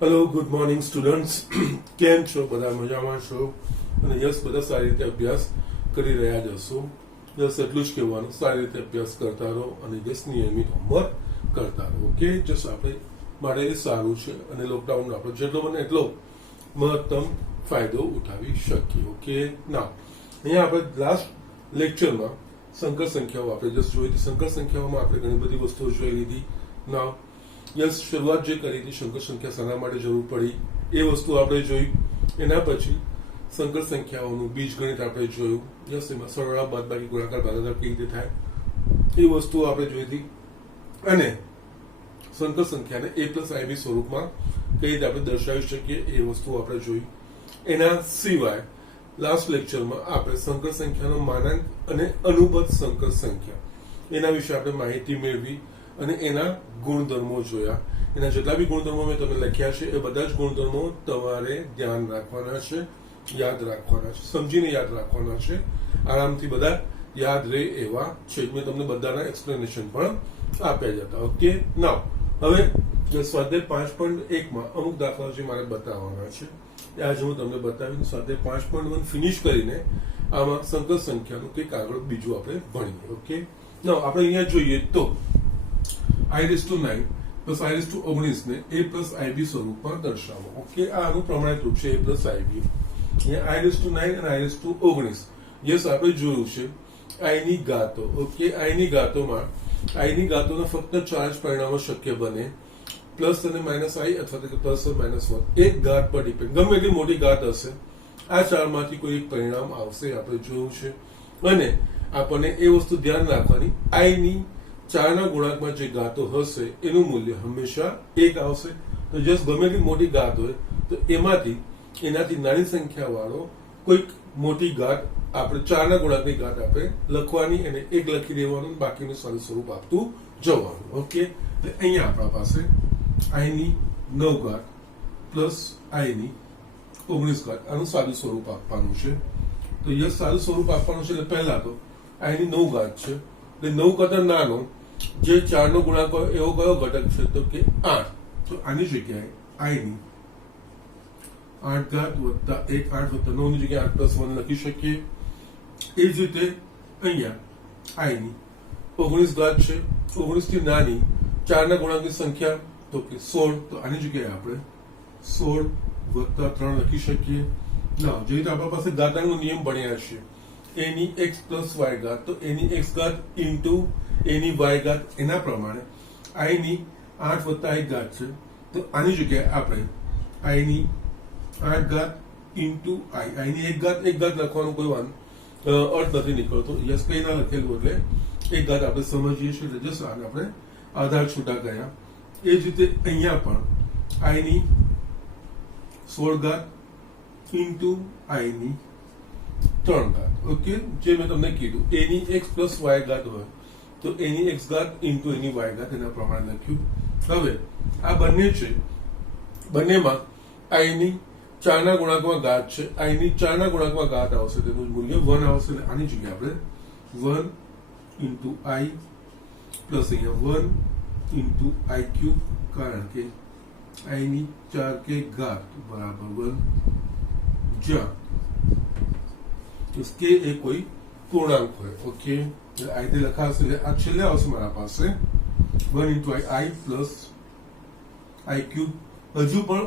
Hello, good morning students. કેમ છો? બધા મજામાં છો? અને યસ, બધા સારી રીતે અભ્યાસ કરી રહ્યા જ હશો. યસ, એટલું જ કહેવાનું, સારી રીતે અભ્યાસ કરતા રહો અને યસ નિયમિત હોમવર્ક કરતા રહો. ઓકે, જસ આપણે માટે એ સારું છે અને લોકડાઉન આપણે જેટલો બને એટલો મહત્તમ ફાયદો ઉઠાવી શકીએ. ઓકે, ના અહીંયા આપણે લાસ્ટ લેક્ચરમાં સંકર સંખ્યાઓ આપણે જસ્ટ જોઈ હતી. સંકર સંખ્યાઓમાં આપણે ઘણી બધી વસ્તુઓ જોઈ લીધી. ના યસ, શરૂઆત જે કરી હતી સંકર સંખ્યા શાના માટે જરૂર પડી એ વસ્તુ આપણે જોઈ. એના પછી સંકર સંખ્યાઓનું બીજગણિત આપણે જોયું. યસ, એમાં સરળ બાદબાકી ગુણાકાર ભાગાકાર કેવી રીતે થાય એ વસ્તુઓ આપણે જોઈ હતી. અને સંકર સંખ્યાને a+ib સ્વરૂપમાં કઈ રીતે આપણે દર્શાવી શકીએ એ વસ્તુ આપણે જોઈ. એના સિવાય લાસ્ટ લેક્ચરમાં આપણે સંકર સંખ્યાનો માનાંક અને અનુબદ્ધ સંકર સંખ્યા એના વિશે આપણે માહિતી મેળવી અને એના ગુણધર્મો જોયા. એના જેટલા બી ગુણધર્મો મેં તમને લખ્યા છે એ બધા જ ગુણધર્મો તમારે ધ્યાન રાખવાના છે, યાદ રાખવાના છે, સમજીને યાદ રાખવાના છે. આરામથી બધા યાદ રહે એવા છે. મેં તમને બધાના એક્સપ્લેનેશન પણ આપ્યા જ હતા. ઓકે, નાવ હવે સ્વાધ્યાય 5.1 અમુક દાખલાઓ જે મારે બતાવવાના છે એ આજે હું તમને બતાવીને સ્વાધ્યાય 5.1 ફિનિશ કરીને આમાં સંકર સંખ્યાનું કંઈક આગળ બીજું આપણે ભણીએ. ઓકે, નાવ આપણે અહીંયા જોઈએ તો i⁹ પ્લસ i⁹ ને a+ib સ્વરૂપમાં દર્શાવો. ઓકે, આ આનું પ્રમાણિત રૂપ છે a+ib. અહીંયા i⁹ અને i⁹ યસ આપણે જોયું છે i ની ઘાતો. ઓકે, i ની ઘાતોમાં i ની ઘાતોના ફક્ત 4 જ પરિણામો શક્ય બને, પ્લસ અને માઇનસ i અથવા તો પ્લસ માઇનસ 1. એક ઘાત પર ડિપેન્ડ, ગમે એટલી મોટી ઘાત હશે આ ચારમાંથી કોઈ એક પરિણામ આવશે, આપણે જોયું છે. અને આપણને એ વસ્તુ ધ્યાન રાખવાની, i ની 4 ના ગુણાંકમાં જે ઘાતો હશે એનું મૂલ્ય હંમેશા 1 આવશે. તો જસ્ટ ગમે એટલી મોટી ઘાત હોય તો એનાથી નાની સંખ્યા વાળો કોઈક મોટી ઘાત આપણે 4 ના ગુણાંકની ઘાત આપણે લખવાની અને 1 લખી દેવાનું, બાકીનું સારું સ્વરૂપ આપતું જવાનું. ઓકે, એટલે અહીંયા આપણા પાસે i ની 9 ઘાત પ્લસ i ની 19 ઘાત આનું સાદું સ્વરૂપ આપવાનું છે. તો યસ, સાદું સ્વરૂપ આપવાનું છે. એટલે પહેલા તો i ની 9 ઘાત છે એટલે 9 કરતા નાનો જે 4 નો ગુણાંક હોય એવો કયો ઘટક છે તો કે 8. તો આની જગ્યાએ i ની 8 ઘાત વત્તા 1, 8 વત્તા 9 ની જગ્યાએ 8+1 લખી શકીએ. એ જ રીતે અહીંયા i ની 19 ઘાત છે. 19 થી નાની 4 ના ગુણાંકની સંખ્યા તો કે 16. તો આની જગ્યાએ આપણે 16 વત્તા 3 લખી શકીએ. ના, જે રીતે આપણા પાસે ઘાતાંકનો નિયમ ભણ્યા છે a ની x પ્લસ y ઘાત, તો a ની x ઘાત ઇન્ટુ a ની y ઘાત, એના પ્રમાણે i ની 8 વત્તા 1 ઘાત છે. તો આની જગ્યાએ આપણે i ની 8 ઘાત ઇન્ટુ i ની 1 ઘાત લખવાનું કોઈ અર્થ નથી નીકળતો. યસ, કઈ ના લખેલું એટલે 1 ઘાત આપણે સમજીએ છીએ એટલે જસ્ટ આને આપણે આધાર છૂટા ગયા. એ જ રીતે અહીંયા પણ i ની 16 ઘાત ઇન્ટુ i ની 3 ઘાત. ઓકે, જે મેં તમને કીધું a ની x પ્લસ y ઘાત હોય તો a ની x ઘાત ઇન્ટુ a ની y ઘાત એના પ્રમાણે લખ્યું. હવે આ બંને છે, બંનેમાં i ની 4 ના ગુણાંકમાં ઘાત છે. i ની 4 ના ગુણાંકમાં ઘાત આવશે તેનું મૂલ્ય 1 આવશે. એટલે આની જગ્યાએ આપણે 1 ઇન્ટુ i પ્લસ અહીંયા 1 ઇન્ટુ i ક્યુબ, કારણ કે i ની 4 કે ઘાત બરાબર 1, જ્યાં કે એ કોઈ પૂર્ણાંક હોય. ઓકે, એટલે i તે લખાશે એટલે આ છેલ્લે આવશે મારા પાસે 1 into i plus i cube. હજુ પણ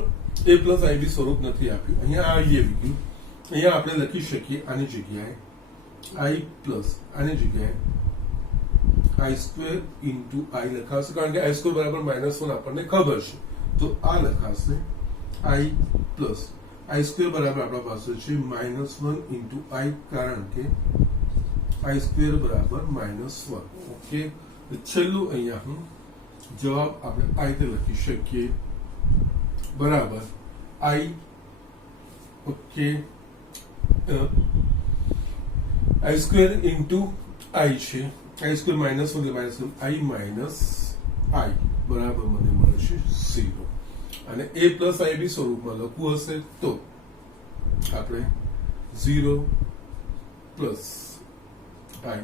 a+ib સ્વરૂપ નથી આપ્યું. અહીંયા i આવી ગયું. અહીંયા આપણે લખી શકીએ આની જગ્યાએ i પ્લસ આની જગ્યાએ i² ઇન્ટુ i લખાશે, કારણ કે i² બરાબર -1 આપણને ખબર છે. તો આ લખાશે i પ્લસ i² બરાબર આપણા પાસે છે -1 ઇન્ટુ i, કારણ કે i² બરાબર -1. ઓકે, છેલ્લું અહીંયા હું જવાબ આપણે i તે લખી શકીએ બરાબર i. Okay, i² into i છે, i² -1 i માઇનસ i બરાબર મને મળશે 0. અને a+ib સ્વરૂપમાં લખવું હશે તો આપણે 0 પ્લસ i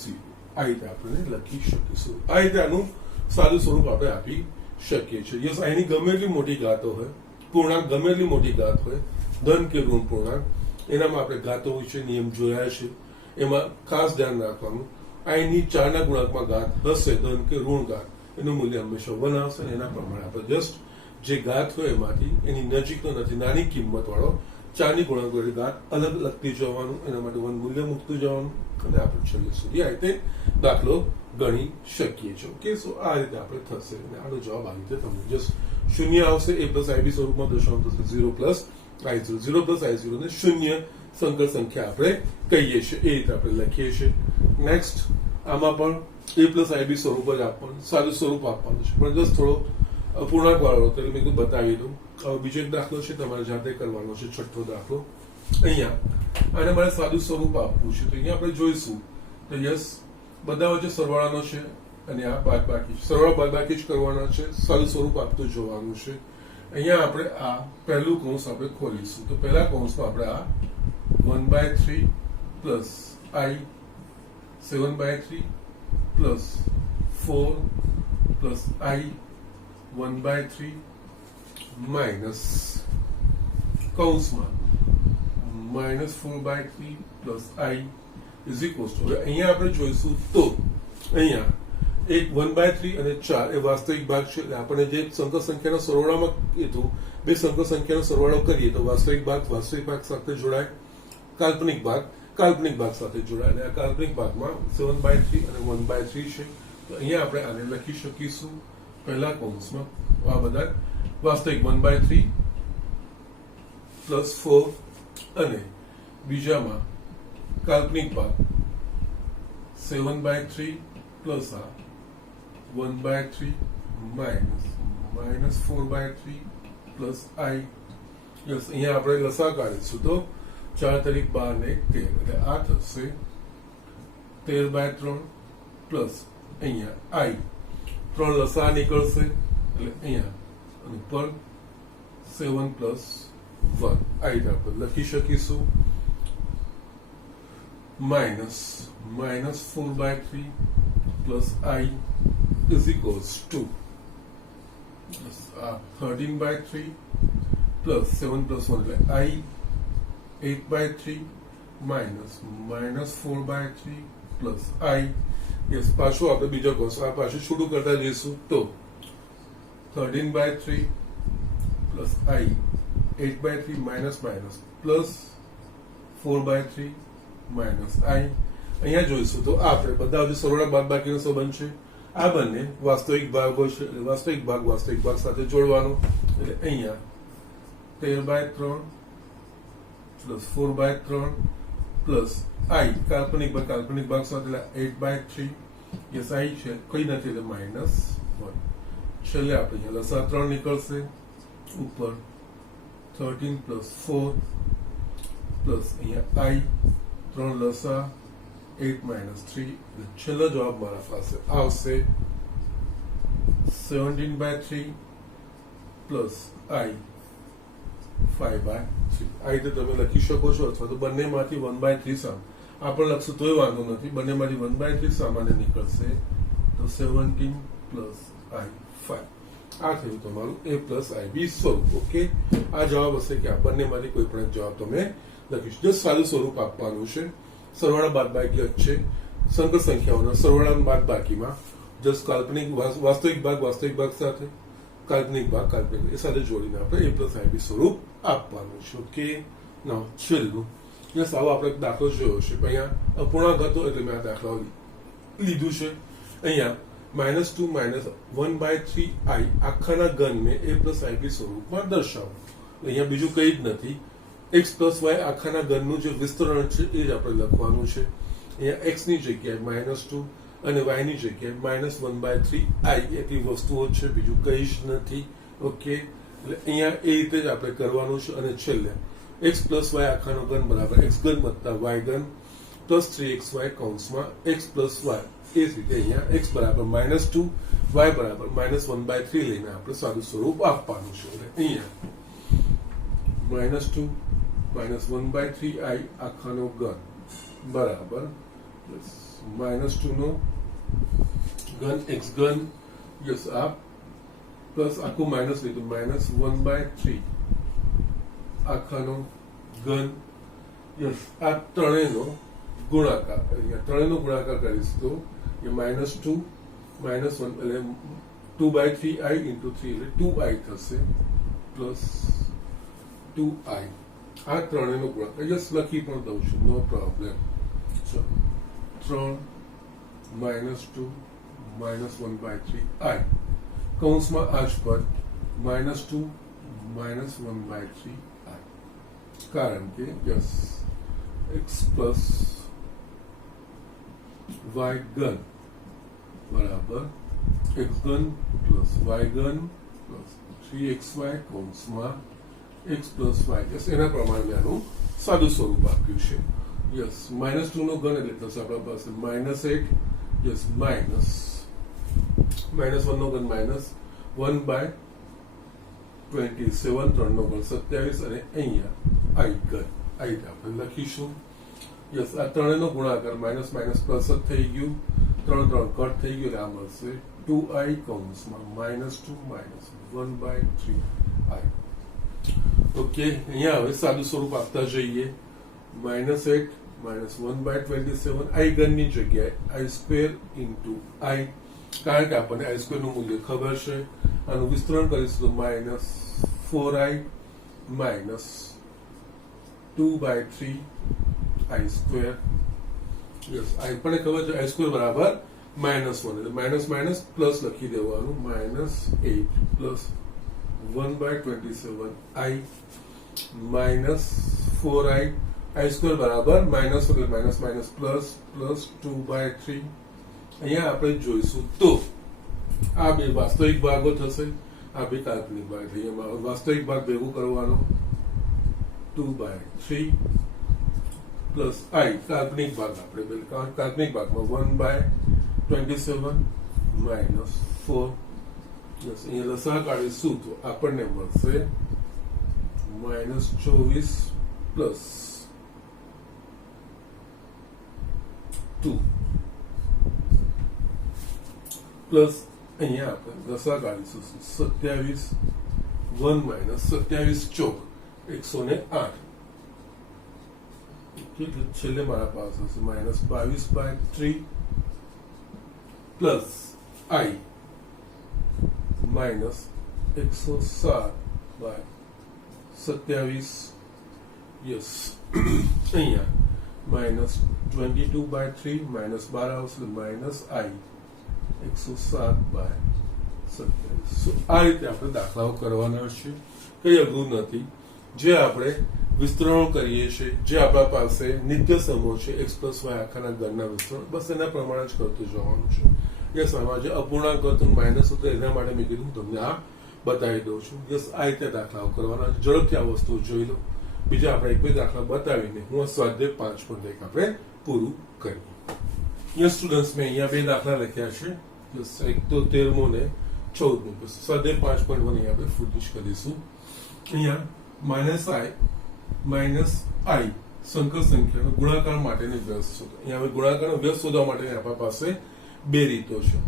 0 આ રીતે આપણે લખી શકીશું. આ રીતે આનું સાદું સ્વરૂપ આપણે આપી શકીએ છીએ. યસ, એની ગમે એટલી મોટી ઘાતો હોય, પૂર્ણાંક ગમે એટલી મોટી ઘાત હોય, ધન કે ઋણ પૂર્ણાંક, એનામાં આપણે ઘાતો વિશે નિયમ જોયા છે. એમાં ખાસ ધ્યાન રાખવાનું, આઈની 4 ના ગુણાંકમાં ઘાત હશે, ધન કે ઋણ ઘાત, એનું મૂલ્ય હંમેશા 1 આવશે. અને એના પ્રમાણે આપણે જસ્ટ જે ઘાત હોય એમાંથી એની નજીકનો નથી, નાની કિંમત વાળો 4 ની ગુણાંક વાળી ઘાત અલગ લખતી જવાનું, એના માટે 1 મૂલ્ય મૂકતું જવાનું, અને આપણે છેલ્લે સુધી આ રીતે દાખલો ગણી શકીએ છીએ. ઓકે, સો આ રીતે આપણે થશે. અને આનો જવાબ આ રીતે તમને જસ્ટ 0 આવશે. a પ્લસ ib સ્વરૂપમાં દર્શાવવું થશે 0 પ્લસ i0. 0 પ્લસ i0 ને શૂન્ય સંકર સંખ્યા આપણે કહીએ છીએ. એ રીતે આપણે લખીએ છીએ. નેક્સ્ટ, આમાં પણ a પ્લસ ib સ્વરૂપ જ આપવાનું, સારું સ્વરૂપ આપવાનું છે, પણ જસ્ટ થોડો અપૂર્ણાંક વાળો હતો એટલે મેં કીધું બતાવી દઉં. હવે બીજો એક દાખલો છે, તમારે જાતે કરવાનો છે, છઠ્ઠો દાખલો. અહીંયા આને મારે સાદું સ્વરૂપ આપવું છે, તો અહીંયા આપણે જોઈશું તો યસ, બધા વચ્ચે સરવાળાનો છે અને આ બાદબાકી, સરવાળા બાદબાકી જ કરવાના છે, સાદું સ્વરૂપ આપતું જોવાનું છે. અહીંયા આપણે આ પહેલું કૌંસ આપણે ખોલીશું. તો પહેલા કૌંસમાં આપણે આ 1/3 plus i 7/3 plus 4 plus i 1/3 minus કૌંસમાં minus 4/3 plus i is equals to, હવે અહીંયા આપણે જોઈશું તો અહીંયા એક 1/3 અને 4 એ વાસ્તવિક ભાગ છે. એટલે આપણે જે સંકર સંખ્યાના સરવાળામાં કીધું, બે સંકર સંખ્યાનો સરવાળો કરીએ તો વાસ્તવિક ભાગ સાથે જોડાય, કાલ્પનિક ભાગ સાથે જોડાય. અને આ કાલ્પનિક ભાગમાં 7/3 અને 1/3 છે. તો અહીંયા આપણે આને લખી શકીશું પહેલા કૌંસમાં આ બધા વાસ્તવિક 1/3 પ્લસ 4 અને બીજામાં કાલ્પનિક ભાગ 7/3 પ્લસ આ 1/3 માઇનસ 4/3 પ્લસ i. યસ, અહીંયા આપણે લસા કાઢીશું તો 4 તરીક 12 ને 13, એટલે આ થશે 13/3 પ્લસ અહીંયા i, 3 લસા નીકળશે એટલે અહીંયા અને ઉપર 7 પ્લસ 1 આ રીતે આપણે લખી શકીશું. Minus 4/3 plus i is equals two 13/3 plus 7 plus 1 એટલે i 8/3 minus 4/3 plus i. Yes, પાછું આપણે બીજો કૌંસ આ પાછું છૂટું કરતા જઈશું તો 13/3 plus i 8/3 minus plus 4/3 minus i. અહીંયા જોઈશું તો આપણે બધા જે સરવાળા બાદબાકીનો સંબંધ છે, આ બંને વાસ્તવિક ભાગો છે, વાસ્તવિક ભાગ સાથે જોડવાનો. એટલે અહીંયા 13/3 પ્લસ 4/3 પ્લસ i, કાલ્પનિક ભાગ સાથે એટલે 8/3. યસ, i છે કઈ નથી એટલે -1. છેલ્લે આપણે અહીંયા લસા 3 નીકળશે, ઉપર 13 પ્લસ 4 પ્લસ અહીંયા i 3 લસા 8 માઇનસ 3, છેલ્લો જવાબ મારા પાસે આવશે 17/3 પ્લસ i 5/3. આ રીતે તમે લખી શકો છો, અથવા તો બંનેમાંથી 1/3 સામ આ પણ લખશું તોય વાંધો નથી, બંનેમાંથી 1/3 સામાન્ય નીકળશે તો 17 પ્લસ i 5. આ થયું તમારું a પ્લસ ib સ્વરૂપ. ઓકે, આ જવાબ હશે કે આ બંનેમાંથી કોઈ પણ જવાબ તમે લખીશ. જસ્ટ સારું સ્વરૂપ આપવાનું છે, સરવાળા બાદબાકી જ છે, સંકર સંખ્યાઓના સરવાળા બાદબાકીમાં જસ્ટ કાલ્પનિક વાસ્તવિક ભાગ સાથે, કાલ્પનિક ભાગ એ સાથે જોડીને આપણે a પ્લસ ib સ્વરૂપ આપવાનું છે. ઓકે, ના છેલ્લું યસ, આવો આપણે દાખલો જોયો છે, અહીંયા અપૂર્ણાંક હતો એટલે મેં આ દાખલો લીધું છે. અહીંયા -2 1/3 i આખાના ઘનને a પ્લસ ib સ્વરૂપમાં દર્શાવો. અહીંયા બીજું કંઈ જ નથી, x પ્લસ y આખાના ઘનનું જે વિસ્તરણ છે એ જ આપણે લખવાનું છે. અહીંયા x ની જગ્યાએ -2 અને y ની જગ્યાએ -1/3 i એટલી વસ્તુઓ છે, બીજું કંઈ જ નથી. ઓકે, એટલે અહીંયા એ રીતે જ આપણે કરવાનું છે. અને છેલ્લે x પ્લસ y આખાનો ઘન બરાબર x ઘન વત્તા y ઘન પ્લસ 3xy કૌંસમાં x પ્લસ y. એ જ રીતે અહીંયા x બરાબર -2 y બરાબર -1/3 લઈને આપણે સાદું સ્વરૂપ આપવાનું છે. એટલે અહીંયા -2 -1/3 i આખાનો ઘન બરાબર -2 નો ઘન x ઘન, યસ, આ પ્લસ આખું માઇનસ લીધું -1/3 આખાનો ઘન. યસ, આ ત્રણેયનો ગુણાકાર, અહીંયા ત્રણેયનો ગુણાકાર કરીશ તો એ -2 -1 એટલે 2/3i into 3 એટલે 2i થશે પ્લસ 2i. આ ત્રણેયનો ગુણાકાર યસ લખી પણ દઉં છું, નો પ્રોબ્લેમ. ચલો 3 -2 -1/3i કૌંસમાં આ જ પદ -2 -1/3i, કારણ કે યસ x પ્લસ y ઘન બરાબર x ઘન પ્લસ y ઘન પ્લસ 3xy કૌંસમાં x પ્લસ y. યસ, એના પ્રમાણે આનું સાદું સ્વરૂપ આપ્યું છે. યસ, -2 નો ઘન એટલે થશે આપણા પાસે -8. યસ, -1 નો ઘન -1/27, 3 નો ઘન 27 અને અહીંયા i ઘન i આપણે લખીશું. યસ, આ ત્રણેયનો ગુણાકાર માઇનસ માઇનસ પ્લસ જ થઈ ગયું, 3 3 કટ થઈ ગયું એટલે આ મળશે 2i કૌંસમાં -2 -1/3i. ઓકે, અહીંયા હવે સાદું સ્વરૂપ આપતા જઈએ. -8 -1/27 i ઘનની જગ્યાએ i સ્ક્વેર ઇન્ટુ i, કારણ કે આપણને i સ્ક્વેર નું મૂલ્ય ખબર છે. આનું વિસ્તરણ કરીશું તો -4i -2/3 i square. Yes, i પણ ખબર છે, i સ્ક્વેર બરાબર -1 એટલે માઇનસ માઇનસ પ્લસ લખી દેવાનું -8 plus 1/27 i -4i i square બરાબર -1 એટલે માઇનસ માઇનસ પ્લસ પ્લસ 2/3. અહીંયા આપણે જોઈશું તો આ બે વાસ્તવિક ભાગો થશે, આ બે કાલ્પનિક ભાગ થઈ. એમાં વાસ્તવિક ભાગ ભેગું કરવાનો 2/3 પ્લસ i કાલ્પનિક ભાગ આપણે કાલ્પનિક ભાગમાં 1/27 -4. યસ, અહીંયા લસા કાઢીશું તો આપણને મળશે -24 પ્લસ 2 પ્લસ અહીંયા આપણે લસા કાઢીશું 27 1 -27 ચોક 108. છેલ્લે મારા પાસે હશે -22/3 પ્લસ i -107/27. યસ, અહીંયા -22/3 -12 આવશે -i 107/27. આ રીતે આપણે દાખલાઓ કરવાના છે, કઈ અઘરું નથી. જે આપણે વિસ્તરણો કરીએ છીએ, જે આપણા પાસે નિત્ય સમૂહ છે x પ્લસ y આખાના ઘનના વિસ્તરણ, બસ એના પ્રમાણે જ કરતું જવાનું છે. યસ, આમાં જે અપૂર્ણાંક હતો માઇનસ હતો એના માટે મેં કીધું તમને આ બતાવી દઉં છું. યસ, આ રીતે દાખલાઓ કરવાના છે. ઝડપથી આ વસ્તુ જોઈ લો. બીજા આપણે એક બે દાખલા બતાવીને હું આ સ્વાધ્યાય 5 પણ આપણે પૂરું કરીએ. યસ સ્ટુડન્ટ્સ, મેં અહીંયા બે દાખલા લખ્યા છે. યસ, એક તો 13મો ને 14મો. સ્વાધ્યાય 5.1 અહીંયા આપણે ફિનિશ કરીશું. અહીંયા -i સંકર સંખ્યાનો ગુણાકાર માટેની વ્યસ્ત શોધો. અહીંયા હવે ગુણાકારનો વ્યસ્ત શોધવા માટે આપણા પાસે બે રીતો છે.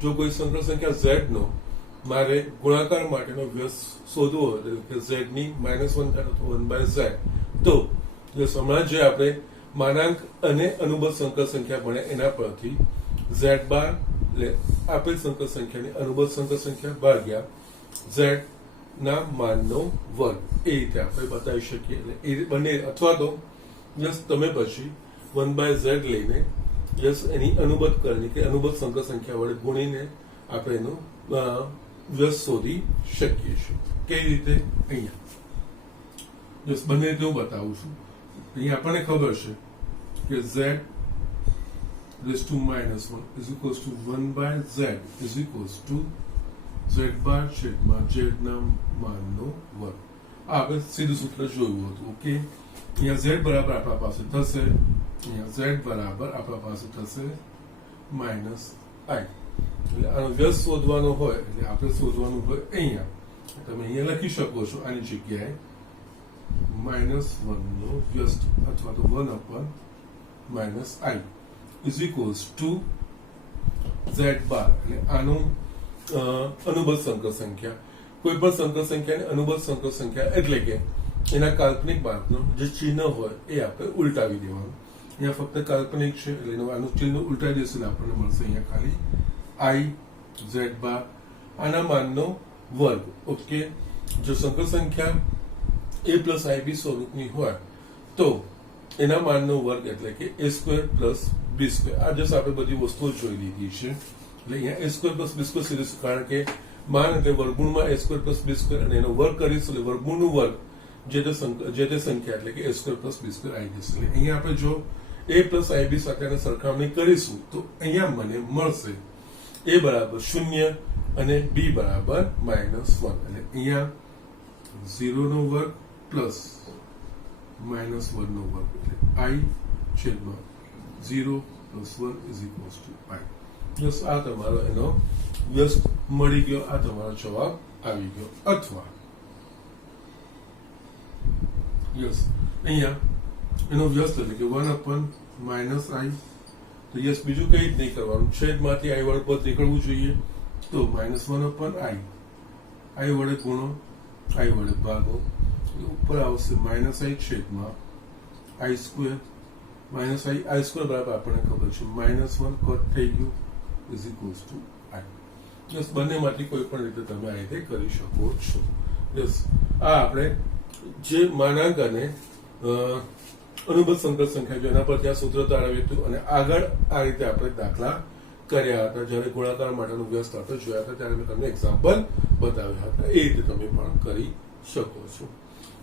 જો કોઈ સંકર સંખ્યા z નો મારે ગુણાકાર માટેનો વ્યસ્ત શોધવો હોય, એટલે કે z ની -1 થાય તો 1/z, તો હમણાં જે આપણે માનાંક અને અનુબંધ સંકર સંખ્યા ભણ્યા એના પરથી z બાર એટલે આપેલ સંકર સંખ્યાની અનુબંધ સંકર સંખ્યા ભાગ્યા z ના માનનો વર્ગ, એ રીતે આપણે બતાવી શકીએ. એટલે એ બંને, અથવા તો યસ તમે પછી 1/z લઈને યસ એની અનુબંધ કરણી કે અનુબંધ સંકર સંખ્યા વડે ગુણીને આપણે એનો વ્યસ્ત શોધી શકીએ છીએ. કઈ રીતે? અહીંયા યસ બંને રીતે હું બતાવું છું. અહીંયા આપણને ખબર છે કે z raised to -1 is equals to 1/z is equals to z બાર છેદમાં z ના માનનો વર્ગ. આ આપણે સીધું સૂત્ર જોયું હતું. ઓકે, અહીંયા z બરાબર આપણા પાસે થશે, અહીંયા z બરાબર આપણા પાસે થશે -i. એટલે આનો વ્યસ્ત શોધવાનો હોય, એટલે આપણે શોધવાનું હોય અહીંયા, તમે અહીંયા લખી શકો છો આની જગ્યાએ -1 નો વ્યસ્ત અથવા તો 1/-i is equals to z બાર, એટલે આનું અનુબદ્ધ સંકર સંખ્યા. કોઈ પણ સંકર સંખ્યાને અનુબદ્ધ સંકર સંખ્યા એટલે કે એના કાલ્પનિક ભાગનું જે ચિહ્ન હોય એ આપણે ઉલટાવી દેવાનું. અહીંયા ફક્ત કાલ્પનિક છે એટલે એનું આનું ચિહ્ન ઉલટાવી દેશું આપણને મળશે અહીંયા ખાલી આઈ ઝેડ બાર આના માનનો વર્ગ. ઓકે, જો સંકર સંખ્યા a પ્લસ IB સ્વરૂપની હોય તો એના માનનો વર્ગ એટલે કે a square plus b square. આ જસ્ટ આપણે બધી વસ્તુઓ જોઈ લીધી છે. એટલે અહીંયા a square plus b square સીધું, કારણ કે માન એટલે વર્ગમૂળમાં a square plus b square અને એનો વર્ગ કરીશું એટલે વર્ગમૂળનું વર્ગ જે તે સંખ્યા એટલે કે a square plus b square આવી જશે. એટલે અહીંયા આપણે જો a પ્લસ IB સાથે સરખામણી કરીશું તો અહીંયા મને મળશે a બરાબર 0 અને b બરાબર -1. એટલે અહીંયા 0 નો વર્ગ પ્લસ -1 નો વર્ગ એટલે i છેદમાં 0 plus 1 is equals two i. બસ આ તમારો એનો વ્યસ્ત મળી ગયો, આ તમારો જવાબ આવી ગયો. અથવા યસ અહીંયા એનો વ્યસ્ત એટલે કે 1/-i. તો યસ બીજું કઈ જ નહીં કરવાનું, છેદમાંથી i વડે પદ નીકળવું જોઈએ. તો -1/i, i વડે ગુણો, i વડે ભાગો, ઉપર આવશે -i છેદમાં i સ્ક્વેર. -i સ્ક્વેર બરાબર આપણને ખબર છે -1 કટ થઈ ગયું is equals two i. Yes બંનેમાંથી કોઈ પણ રીતે તમે આ રીતે કરી શકો છો. યસ આ આપણે જે માનાંક અને અનુબદ્ધ સંકર સંખ્યા છે એના પર ત્યાં સૂત્ર તાળવ્યું હતું અને આગળ આ રીતે આપણે દાખલા કર્યા હતા. જ્યારે ગોળાકાર માટેનું વ્યસ્ત આપણે જોયા હતા ત્યારે મેં તમને એક્ઝામ્પલ બતાવ્યા હતા. એ રીતે તમે પણ કરી શકો છો.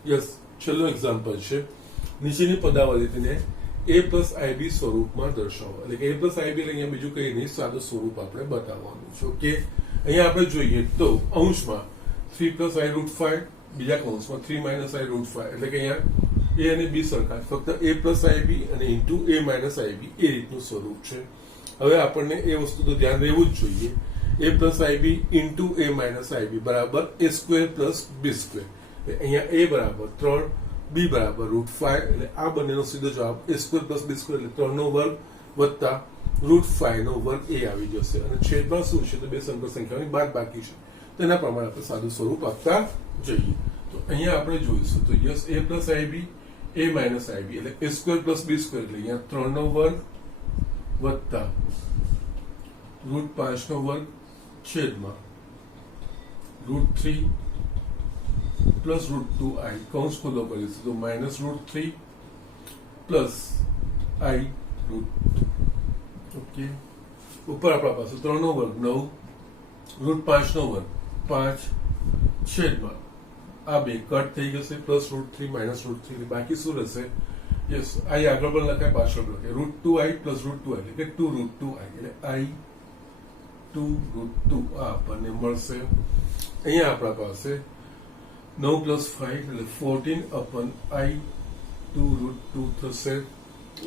યસ છેલ્લો એક્ઝામ્પલ છે, નીચેની પદાવલીને a પ્લસ IB સ્વરૂપમાં દર્શાવો. એટલે કે a પ્લસ IB એટલે અહીંયા બીજું કઈ નહીં, સાદું સ્વરૂપ આપણે બતાવવાનું છે. ઓકે, અહીંયા આપણે જોઈએ તો અંશમાં 3 પ્લસ i રૂટ 5, બીજા કૌંસમાં 3 માઇનસ i રૂટ 5. એટલે કે અહીંયા a અને b સરખા, ફક્ત a પ્લસ IB અને ઇન્ટુ a માઇનસ IB એ રીતનું સ્વરૂપ છે. હવે આપણને એ વસ્તુ તો ધ્યાન રહેવું જ જોઈએ, a plus IB into a minus IB બરાબર a square plus b square. અહીંયા a બરાબર 3, b બરાબર રૂટ 5. એટલે આ બંનેનો સીધો જવાબ a square plus b square એટલે 3 નો વર્ગ વત્તા રૂટ 5 નો વર્ગ એ આવી જશે. અને છેદમાં શું છે તો બે સંકર સંખ્યાઓની બાદ બાકી છે, તેના પ્રમાણે આપણે સાદું સ્વરૂપ આપતા જઈએ. તો અહીંયા આપણે જોઈશું તો yes a plus IB a minus IB એટલે a square plus b square એટલે અહીંયા 3 નો વર્ગ વત્તા રૂટ 5 નો વર્ગ છેદમાં રૂટ 3 પ્લસ રૂટ 2i કૌંસ ખુલ્લો કરીશું તો minus root 3 plus i root 2. Okay, ઉપર આપણા પાસે 3 નો વર્ગ 9, રૂટ 5 નો વર્ગ 5 છેદમાં આ બે કટ થઈ જશે પ્લસ રૂટ 3 માઇનસ રૂટ 3. બાકી શું રહેશે? યસ i આગળ પણ લખાય પાછળ લખાય, route 2i plus route 2i એટલે કે 2 રૂટ 2i એટલે i 2 રૂટ 2 આ આપણને મળશે. અહીંયા આપણા પાસે 9 પ્લસ 5 એટલે 14/i 2 રૂટ 2 થશે.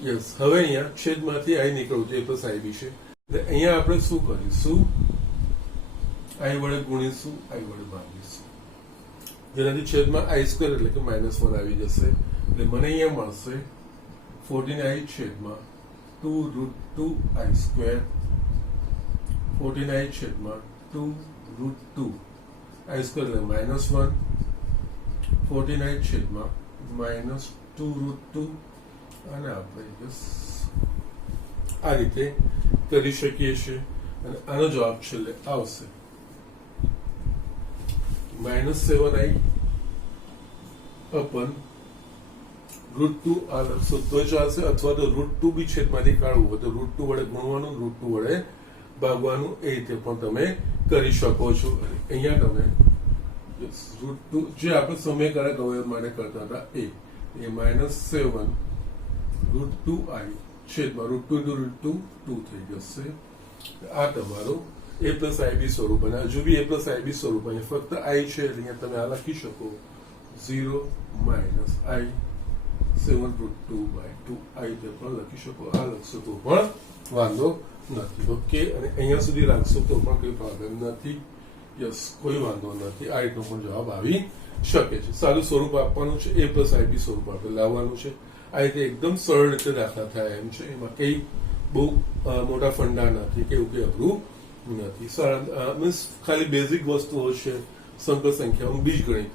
યસ હવે અહીંયા છેદમાંથી i નીકળવું છે, a પ્લસ IB છે. એટલે અહીંયા આપણે શું કરીશું, i વડે ગુણીશું, i વડે ભાગીશું, જેનાથી છેદમાં i સ્ક્વેર એટલે કે -1 આવી જશે. એટલે મને અહીંયા મળશે 14i છેદમાં 2 રૂટ 2i સ્ક્વેર, 14i છેદમાં 2 રૂટ 2i સ્ક્વેર એટલે -1, 14i છેદમાં -2 રૂટ 2. અને આપણે બસ આ રીતે કરી શકીએ છીએ. અને આનો જવાબ છેલ્લે આવશે -7i અપન રૂટ 2 આ લખશો તો ચાલશે, અથવા તો રૂટ 2 બી છેદમાંથી કાઢવું હોય તો રૂટ 2 વડે ગુણવાનું, રૂટ 2 વડે ભાગવાનું, એ રીતે પણ તમે કરી શકો છો. અહીંયા તમે રૂટ 2 જે આપણે સમીકરણ અવયવ માટે કરતા હતા એ -7 રૂટ 2i છેદમાં રૂટ 2 રૂટ 2 2 થઈ જશે. આ તમારું a પ્લસ IB સ્વરૂપ. અને હજુ બી a પ્લસ IB સ્વરૂપ અહીંયા ફક્ત i છે એટલે અહીંયા તમે આ લખી શકો 0 માઇનસ i 7 રૂટ 2/2i તે પણ લખી શકો. આ લખશો તો પણ વાંધો નથી. ઓકે, અને અહીંયા સુધી રાખશો તો પણ કોઈ પ્રોબ્લેમ નથી. યસ કોઈ વાંધો નથી, આ રીતનો પણ જવાબ આવી શકે છે. સારું સ્વરૂપ આપવાનું છે, a પ્લસ IB સ્વરૂપ આપણે લાવવાનું છે. આ રીતે એકદમ સરળ રીતે દાખલા થાય એમ છે, એમાં કઈ બહુ મોટા ફંડા નથી કે એવું કઈ અઘરું નથી. મીન્સ ખાલી બેઝિક વસ્તુ હશે સંકર સંખ્યાઓનું બીજગણિત,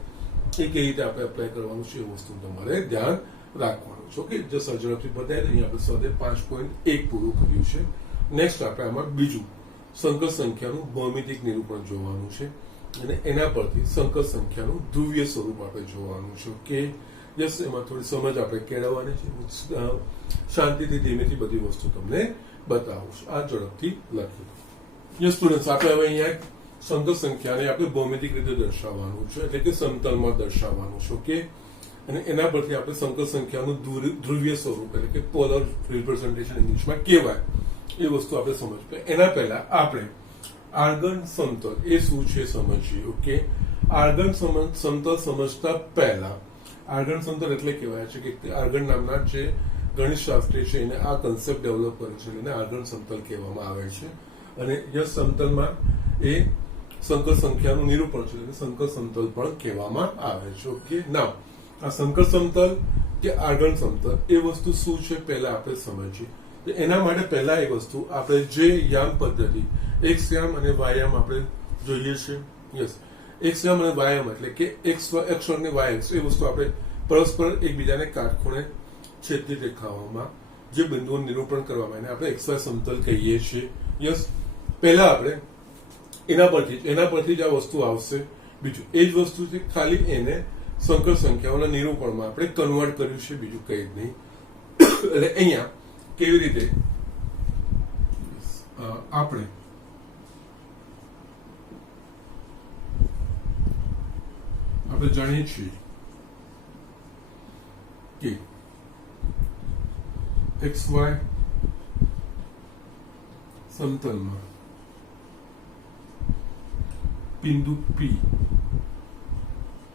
એ કઈ રીતે આપણે એપ્લાય કરવાનું છે એ વસ્તુ તમારે ધ્યાન રાખવાનું છે. ઓકે, જે ઝડપથી બતાવી અહીંયા આપણે સ્વાધ્યાય 5.1 પૂરું કર્યું છે. નેક્સ્ટ આપણે આમાં બીજું સંકર સંખ્યાનું ભૌમિતિક નિરૂપણ જોવાનું છે અને એના પરથી સંકર સંખ્યાનું ધ્રુવીય સ્વરૂપ આપણે જોવાનું છે. ઓકે, યસ, એમાં થોડી સમજ આપણે કેળવવાની છે. શાંતિથી ધીમેથી બધી વસ્તુ તમને બતાવું છું. આ ઝડપથી લખ્યું. યસ સ્ટુડન્ટ્સ, આપણે હવે અહીંયા સંકર સંખ્યાને આપણે ભૌમિતિક રીતે દર્શાવવાનું છે, એટલે કે સમતલમાં દર્શાવવાનું છે. ઓકે, અને એના પરથી આપણે સંકર સંખ્યાનું ધ્રુવીય સ્વરૂપ એટલે કે પોલર રિપ્રેઝન્ટેશન ઇંગ્લિશમાં કહેવાય એ વસ્તુ આપણે સમજવું. એના પહેલા આપણે આર્ગન સમતલ એ શું છે સમજીએ. ઓકે, આર્ગન સમતલ સમજતા પહેલા આર્ગન સમતલ એટલે કહેવાય છે કે આર્ગન નામના જે ગણિતશાસ્ત્રી છે એને આ કન્સેપ્ટ ડેવલપ કર્યો છે, એને આર્ગન સમતલ કહેવામાં આવે છે. અને યસ સમતલમાં એ સંકર સંખ્યાનું નિરૂપણ છે, એને સંકર સમતલ પણ કહેવામાં આવે છે. ઓકે, નામ આ સંકર સમતલ કે આર્ગન સમતલ એ વસ્તુ શું છે પહેલા આપણે સમજીએ. એના માટે પહેલા એ વસ્તુ આપણે જે યામ પદ્ધતિ એક્સ યામ અને વાય યામ આપણે જોઈએ છે. યસ, એક્સ યામ અને વાય યામ એટલે કે એક્સ અને વાય એક્સ એ વસ્તુ આપણે પરસ્પર એકબીજાને કાટખૂણે છેદતી રેખાઓમાં જે બિંદુઓનું નિરૂપણ કરવામાં એને આપણે એક્સ વાય સમતલ કહીએ છીએ. યસ, પહેલા આપણે એના પરથી જ આ વસ્તુ આવશે. બીજું એ જ વસ્તુથી ખાલી એને સંકર સંખ્યાઓના નિરૂપણમાં આપણે કન્વર્ટ કર્યું છે, બીજું કઈ જ નહીં. એટલે અહીંયા કેવી રીતે આપણે જાણીએ છીએ કે એક્સ વાય સમતલમાં બિંદુ પી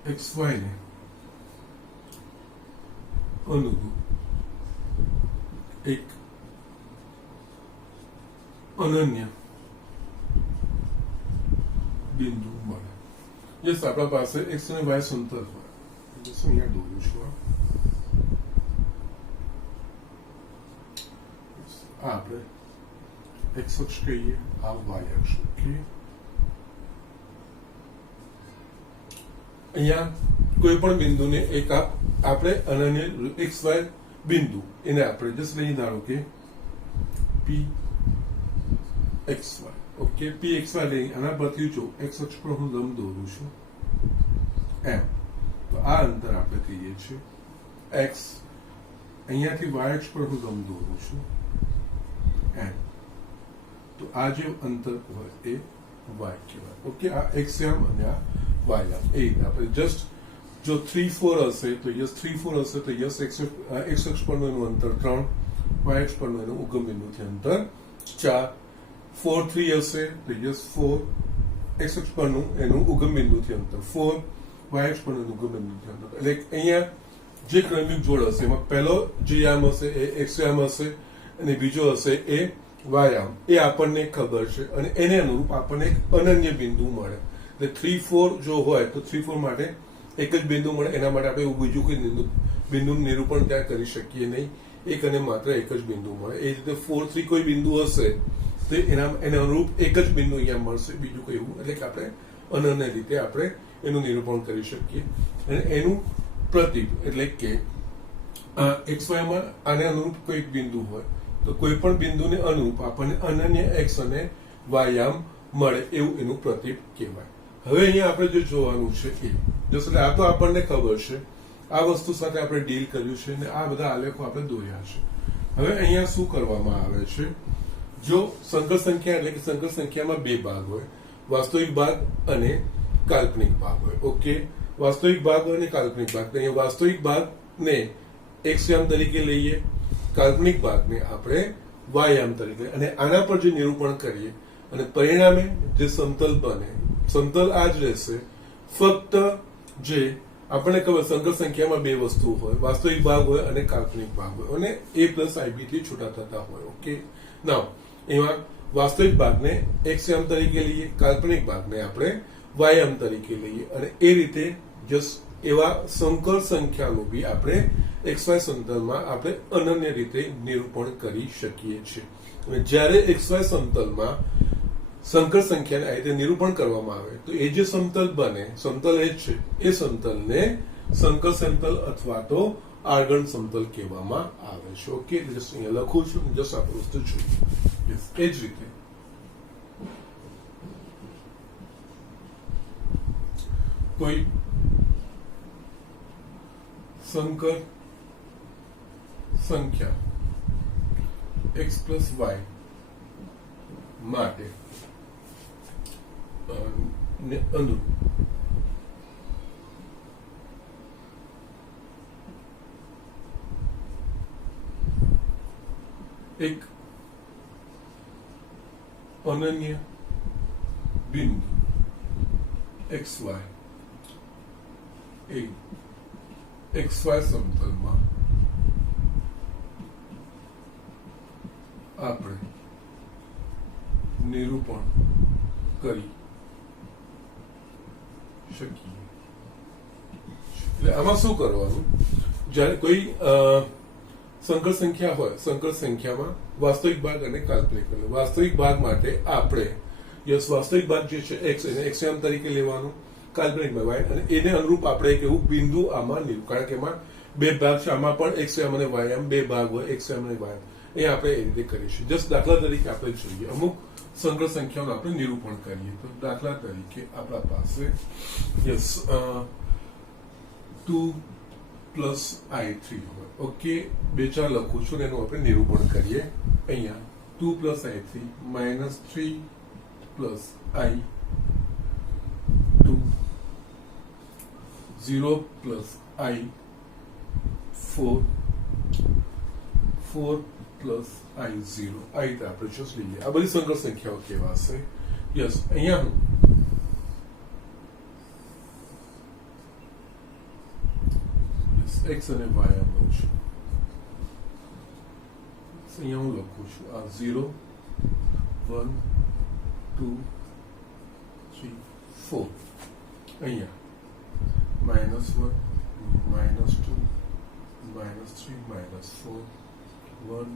એક્સ વાય ને અનુરૂપ એક અનન્ય બિંદુ મળે. યસ, આપણા પાસે એક્સ અને વાય સમતલ હોય. અહીંયા દોરું છું. આ આપણે એક્સ અક્ષ કહીએ, આ વાય અક્ષ. ઓકે, અહીંયા કોઈ પણ બિંદુને એક આપણે અનન્ય એક્સ વાય બિંદુ એને આપણે જસ્ટ લઈ ધારો કે P x Y. Okay, P x Y લઈ આના પરથી જો એક્સ અક્ષ પર હું લંબ દોરું છું એમ, તો આ અંતર આપણે કહીએ છીએ એક્સ. અહીંયાથી વાય અક્ષ પર હું લંબ દોરું છું એમ, તો આ જે અંતર હોય એ વાય કહેવાય. ઓકે, આ એક્સ યામ અને આ વાય યામ એ આપણે જસ્ટ જો 3-4 હશે તો યસ 3-4 હશે તો યસ એક્સ અક્ષ પરનું એનું અંતર 3, વાય અક્ષ પરનું એનું ઉગમ બિંદુથી અંતર 4, 4-3 હશે તો યસ 4 એક્સ અક્ષ પરનું એનું ઉગમ બિંદુથી અંતર 4, વાય અક્ષ પરનું ઉગમ બિંદુથી અંતર. એટલે અહીંયા જે ક્રમિક જોડ હશે એમાં પહેલો જે યામ હશે એ એક્સ યામ હશે અને બીજો હશે એ વાય યામ. એ આપણને ખબર છે અને એને અનુરૂપ આપણને એક અનન્ય બિંદુ મળે. એટલે 3-4 જો હોય તો 3-4 માટે એક જ બિંદુ મળે. એના માટે આપણે બીજું કોઈ બિંદુનું નિરૂપણ ત્યાં કરી શકીએ નહીં. એક અને માત્ર એક જ બિંદુ મળે. એ રીતે 4-3 કોઈ બિંદુ હશે તો એને અનુરૂપ એક જ બિંદુ અહીંયા મળશે, બીજું કોઈ એવું. એટલે કે આપણે અનન્ય રીતે આપણે એનું નિરૂપણ કરી શકીએ. અને એનું પ્રતીક એટલે કે એક્સ વાયમાં આને અનુરૂપ કોઈ બિંદુ હોય તો કોઈ પણ બિંદુને અનુરૂપ આપણને અનન્ય એક્સ અને વાય મળે એવું એનું પ્રતીક કહેવાય. હવે અહીંયા આપણે જે જોવાનું છે એ એટલે આ તો આપણને ખબર છે, આ વસ્તુ સાથે આપણે ડીલ કર્યું છે અને આ બધા આલેખો આપણે દોર્યા છે. હવે અહીંયા શું કરવામાં આવે છે, જો સંકર સંખ્યા એટલે કે સંકર સંખ્યામાં બે ભાગ હોય, વાસ્તવિક ભાગ અને કાલ્પનિક ભાગ હોય. ઓકે, વાસ્તવિક ભાગ અને કાલ્પનિક ભાગ. અહીંયા વાસ્તવિક ભાગને એક્સ યામ તરીકે લઈએ, કાલ્પનિક ભાગને આપણે વાય યામ તરીકે, અને આના પર જે નિરૂપણ કરીએ અને પરિણામે જે સમતલ બને, સમતલ આ જ રહેશે. ફક્ત જે આપણને ખબર સંકર સંખ્યામાં બે વસ્તુ હોય, વાસ્તવિક ભાગ હોય અને કાલ્પનિક ભાગ હોય અને a પ્લસ IB થી છૂટા થતા હોય. ઓકે, નાવ એમાં વાસ્તવિક ભાગને એક્સ યામ તરીકે લઈએ, કાલ્પનિક ભાગને આપણે વાય યામ તરીકે લઈએ અને એ રીતે જસ્ટ એવા સંકર સંખ્યાનું બી આપણે એક્સ વાય સમતલમાં આપણે અનન્ય રીતે નિરૂપણ કરી શકીએ છીએ. અને જ્યારે એક્સ વાય સમતલમાં સંકર સંખ્યાને આ રીતે નિરૂપણ કરવામાં આવે તો એ જે સમતલ બને, સમતલ એ જ છે, એ સમતલને સંકર સમતલ અથવા તો આર્ગન સમતલ કહેવામાં આવે છે. ઓકે, જસ્ટ અહીંયા લખું છું, જસ્ટ આપણે વસ્તુ જોઈએ. એ જ રીતે કોઈ સંકર સંખ્યા x પ્લસ y માટે ને અનુરૂપ એક અનન્ય બિંદુ xy એ xy સમતલમાં આપણે નિરૂપણ કરી શકીએ. એટલે આમાં શું કરવાનું, જ્યારે કોઈ સંકર સંખ્યા હોય, સંકર સંખ્યામાં વાસ્તવિક ભાગ અને કાલ્પનિક. વાસ્તવિક ભાગ માટે આપણે વાસ્તવિક ભાગ જે છે x એને xm તરીકે લેવાનું, કાલ્પનિક ભાગ y, અને એને અનુરૂપ આપણે એક એવું બિંદુ આમાં લેવું, કારણ કે એમાં બે ભાગ છે, આમાં પણ xm અને ym બે ભાગ હોય, xm અને y, એ આપણે એ રીતે કરીશું. જસ્ટ દાખલા તરીકે આપણે જોઈએ, અમુક સંકર સંખ્યાઓનું આપણે નિરૂપણ કરીએ. તો દાખલા તરીકે આપણા પાસે 2 પ્લસ i3 હોય. ઓકે, 2 4 લખું છું, એનું આપણે નિરૂપણ કરીએ. અહીંયા 2 plus i3 minus 3 plus i2 0 plus i4 4 plus i0 આ રીતે આપણે જસ્ટ લઈએ. આ બધી સંકર સંખ્યાઓ કહેવાશે. અહીંયા હું x અને y આમ લઉં છું. અહીંયા હું લખું છું આ 0 1 2 3 4. અહીંયા -1 -2 -3 -4 1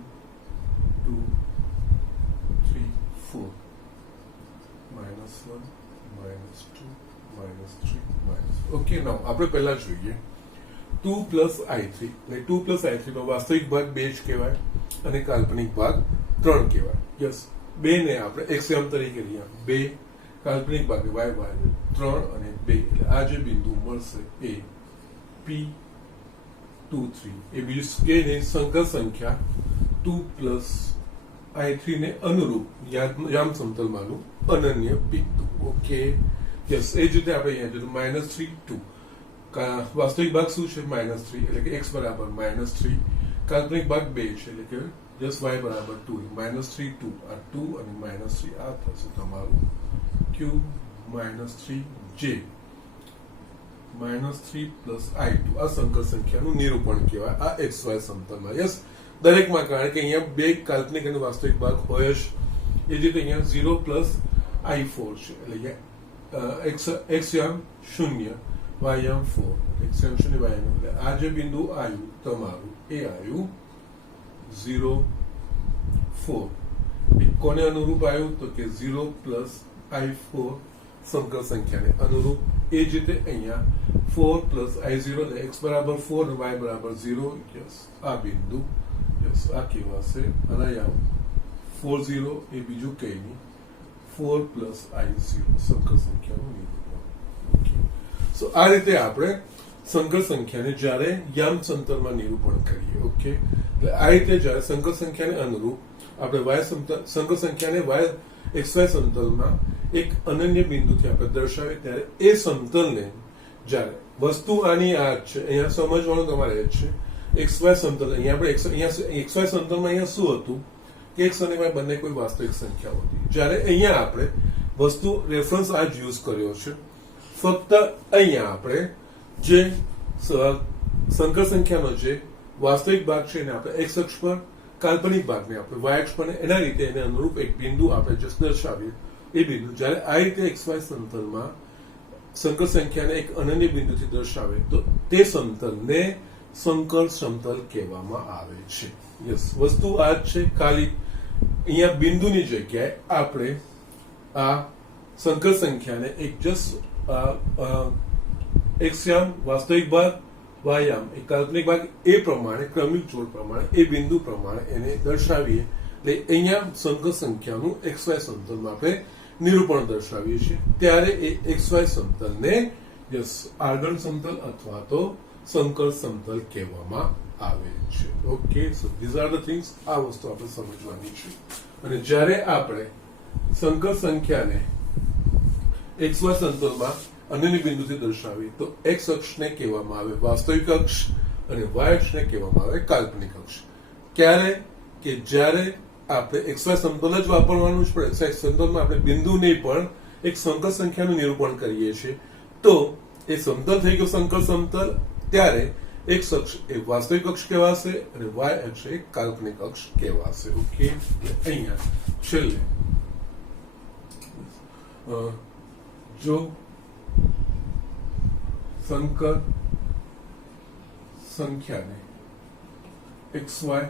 2 3 4 -1 -2 -3 ઓકે. નાઉ આપણે પહેલા જોઈએ 2 પ્લસ i3. 2 પ્લસ i3 નો વાસ્તવિક ભાગ 2 જ કહેવાય અને કાલ્પનિક ભાગ 3 કહેવાય. બે ને આપણે xm તરીકે લઈએ, 2 કાલ્પનિક ભાગ y 3 અને 2, એટલે આ જે બિંદુ મળશે એ P23 એ બીજું કે સંકર સંખ્યા 2 પ્લસ i3 ને અનુરૂપ યામ સમતલમાંનું અનન્ય બિંદુ. ઓકે, એ જ રીતે આપણે અહીંયા -3 2 વાસ્તવિક ભાગ શું છે -3, એટલે કે x બરાબર -3, કાલ્પનિક ભાગ 2 છે, એટલે કે y બરાબર 2, -3 2 આ 2 અને -3 આ થશે તમારું q -3j -3 પ્લસ i2. આ સંકર સંખ્યાનું નિરૂપણ કહેવાય આ xy સમતલમાં. દરેકમાં, કારણ કે અહીંયા બે કાલ્પનિક અને વાસ્તવિક ભાગ હોય જ. એ જ રીતે અહીંયા 0 પ્લસ i4 છે, એટલે xm 0 ym 4, xm 0 ym, એટલે આ જે બિંદુ આવ્યું તમારું એ આવ્યું 0 4. કોને અનુરૂપ આવ્યું તો કે 0 પ્લસ i4 સંકર સંખ્યાને અનુરૂપ. એ જ રીતે અહીંયા 4 પ્લસ i0, એટલે x બરાબર 4 અને y બરાબર 0. આ બિંદુ આ કહેવાશે. અને અહીંયા 40 એ બીજું કઈ નહીં, 4 પ્લસ i0 સંકર સંખ્યાનું નિરૂપણ. આ રીતે આપણે સંકર સંખ્યાને જ્યારે યામ સમતલમાં નિરૂપણ કરીએ. ઓકે, એટલે આ રીતે જ્યારે સંકર સંખ્યાને અનુરૂપ આપણે સંકર સંખ્યાને xy સમતલમાં એક અનન્ય બિંદુથી આપણે દર્શાવીએ, ત્યારે એ સમતલને જ્યારે વસ્તુ આની આ છે, અહીંયા સમજવાનું તમારે એ છે. xy સમતલ અહીંયા આપણે xy સમતલમાં અહીંયા શું હતું કે x અને y બંને કોઈ વાસ્તવિક સંખ્યાઓ હતી. જ્યારે અહીંયા આપણે વસ્તુ રેફરન્સ આ જ યુઝ કર્યો છે. ફક્ત અહીંયા આપણે જે સંકર સંખ્યાનો જે વાસ્તવિક ભાગ છે એને આપણે x અક્ષ પર, કાલ્પનિક ભાગને આપણે y અક્ષ પર, એના રીતે એને અનુરૂપ એક બિંદુ આપણે જસ્ટ દર્શાવીએ. એ બિંદુ જ્યારે આ રીતે xy સમતલમાં સંકર સંખ્યાને એક અનન્ય બિંદુથી દર્શાવે તો તે સમતલને સંકર સમતલ કહેવામાં આવે છે. વસ્તુ આ જ છે, ખાલી અહીંયા બિંદુની જગ્યાએ આપણે આ સંકર સંખ્યાને એક જસ્ટ એક્સયામ વાસ્તવિક ભાગ વાયામ એ કાલ્પનિક ભાગ એ પ્રમાણે ક્રમિક જોડ પ્રમાણે એ બિંદુ પ્રમાણે એને દર્શાવીએ એટલે અહીંયા સંકર સંખ્યાનું XY સમતલમાં આપણે નિરૂપણ દર્શાવીએ છીએ ત્યારે એ XY સમતલને આર્ગન સમતલ અથવા તો સંકર સમતલ કહેવામાં આવે છે. Okay, so these are the things. આ વસ્તુ આપણે સમજવાની છે. અને જ્યારે આપણે સંકર સંખ્યાને XY સમતલમાં અન્યની બિંદુથી દર્શાવીએ તો X અક્ષને કહેવામાં આવે વાસ્તવિક અક્ષ અને Y અક્ષને કહેવામાં આવે કાલ્પનિક અક્ષ. ક્યારે કે જ્યારે આપણે XY સમતલ જ વાપરવાનું છે, પણ XY સમતલમાં આપણે બિંદુને પણ એક સંકર સંખ્યાનું નિરૂપણ કરીએ છીએ તો એ સમતલ થઈ ગયો સંકર સમતલ. ત્યારે X અક્ષ એ વાસ્તવિક અક્ષ કહેવાશે અને Y અક્ષ એ કાલ્પનિક અક્ષ કહેવાશે. ઓકે, અહીંયા છેલ્લે જો સંકર સંખ્યાને XY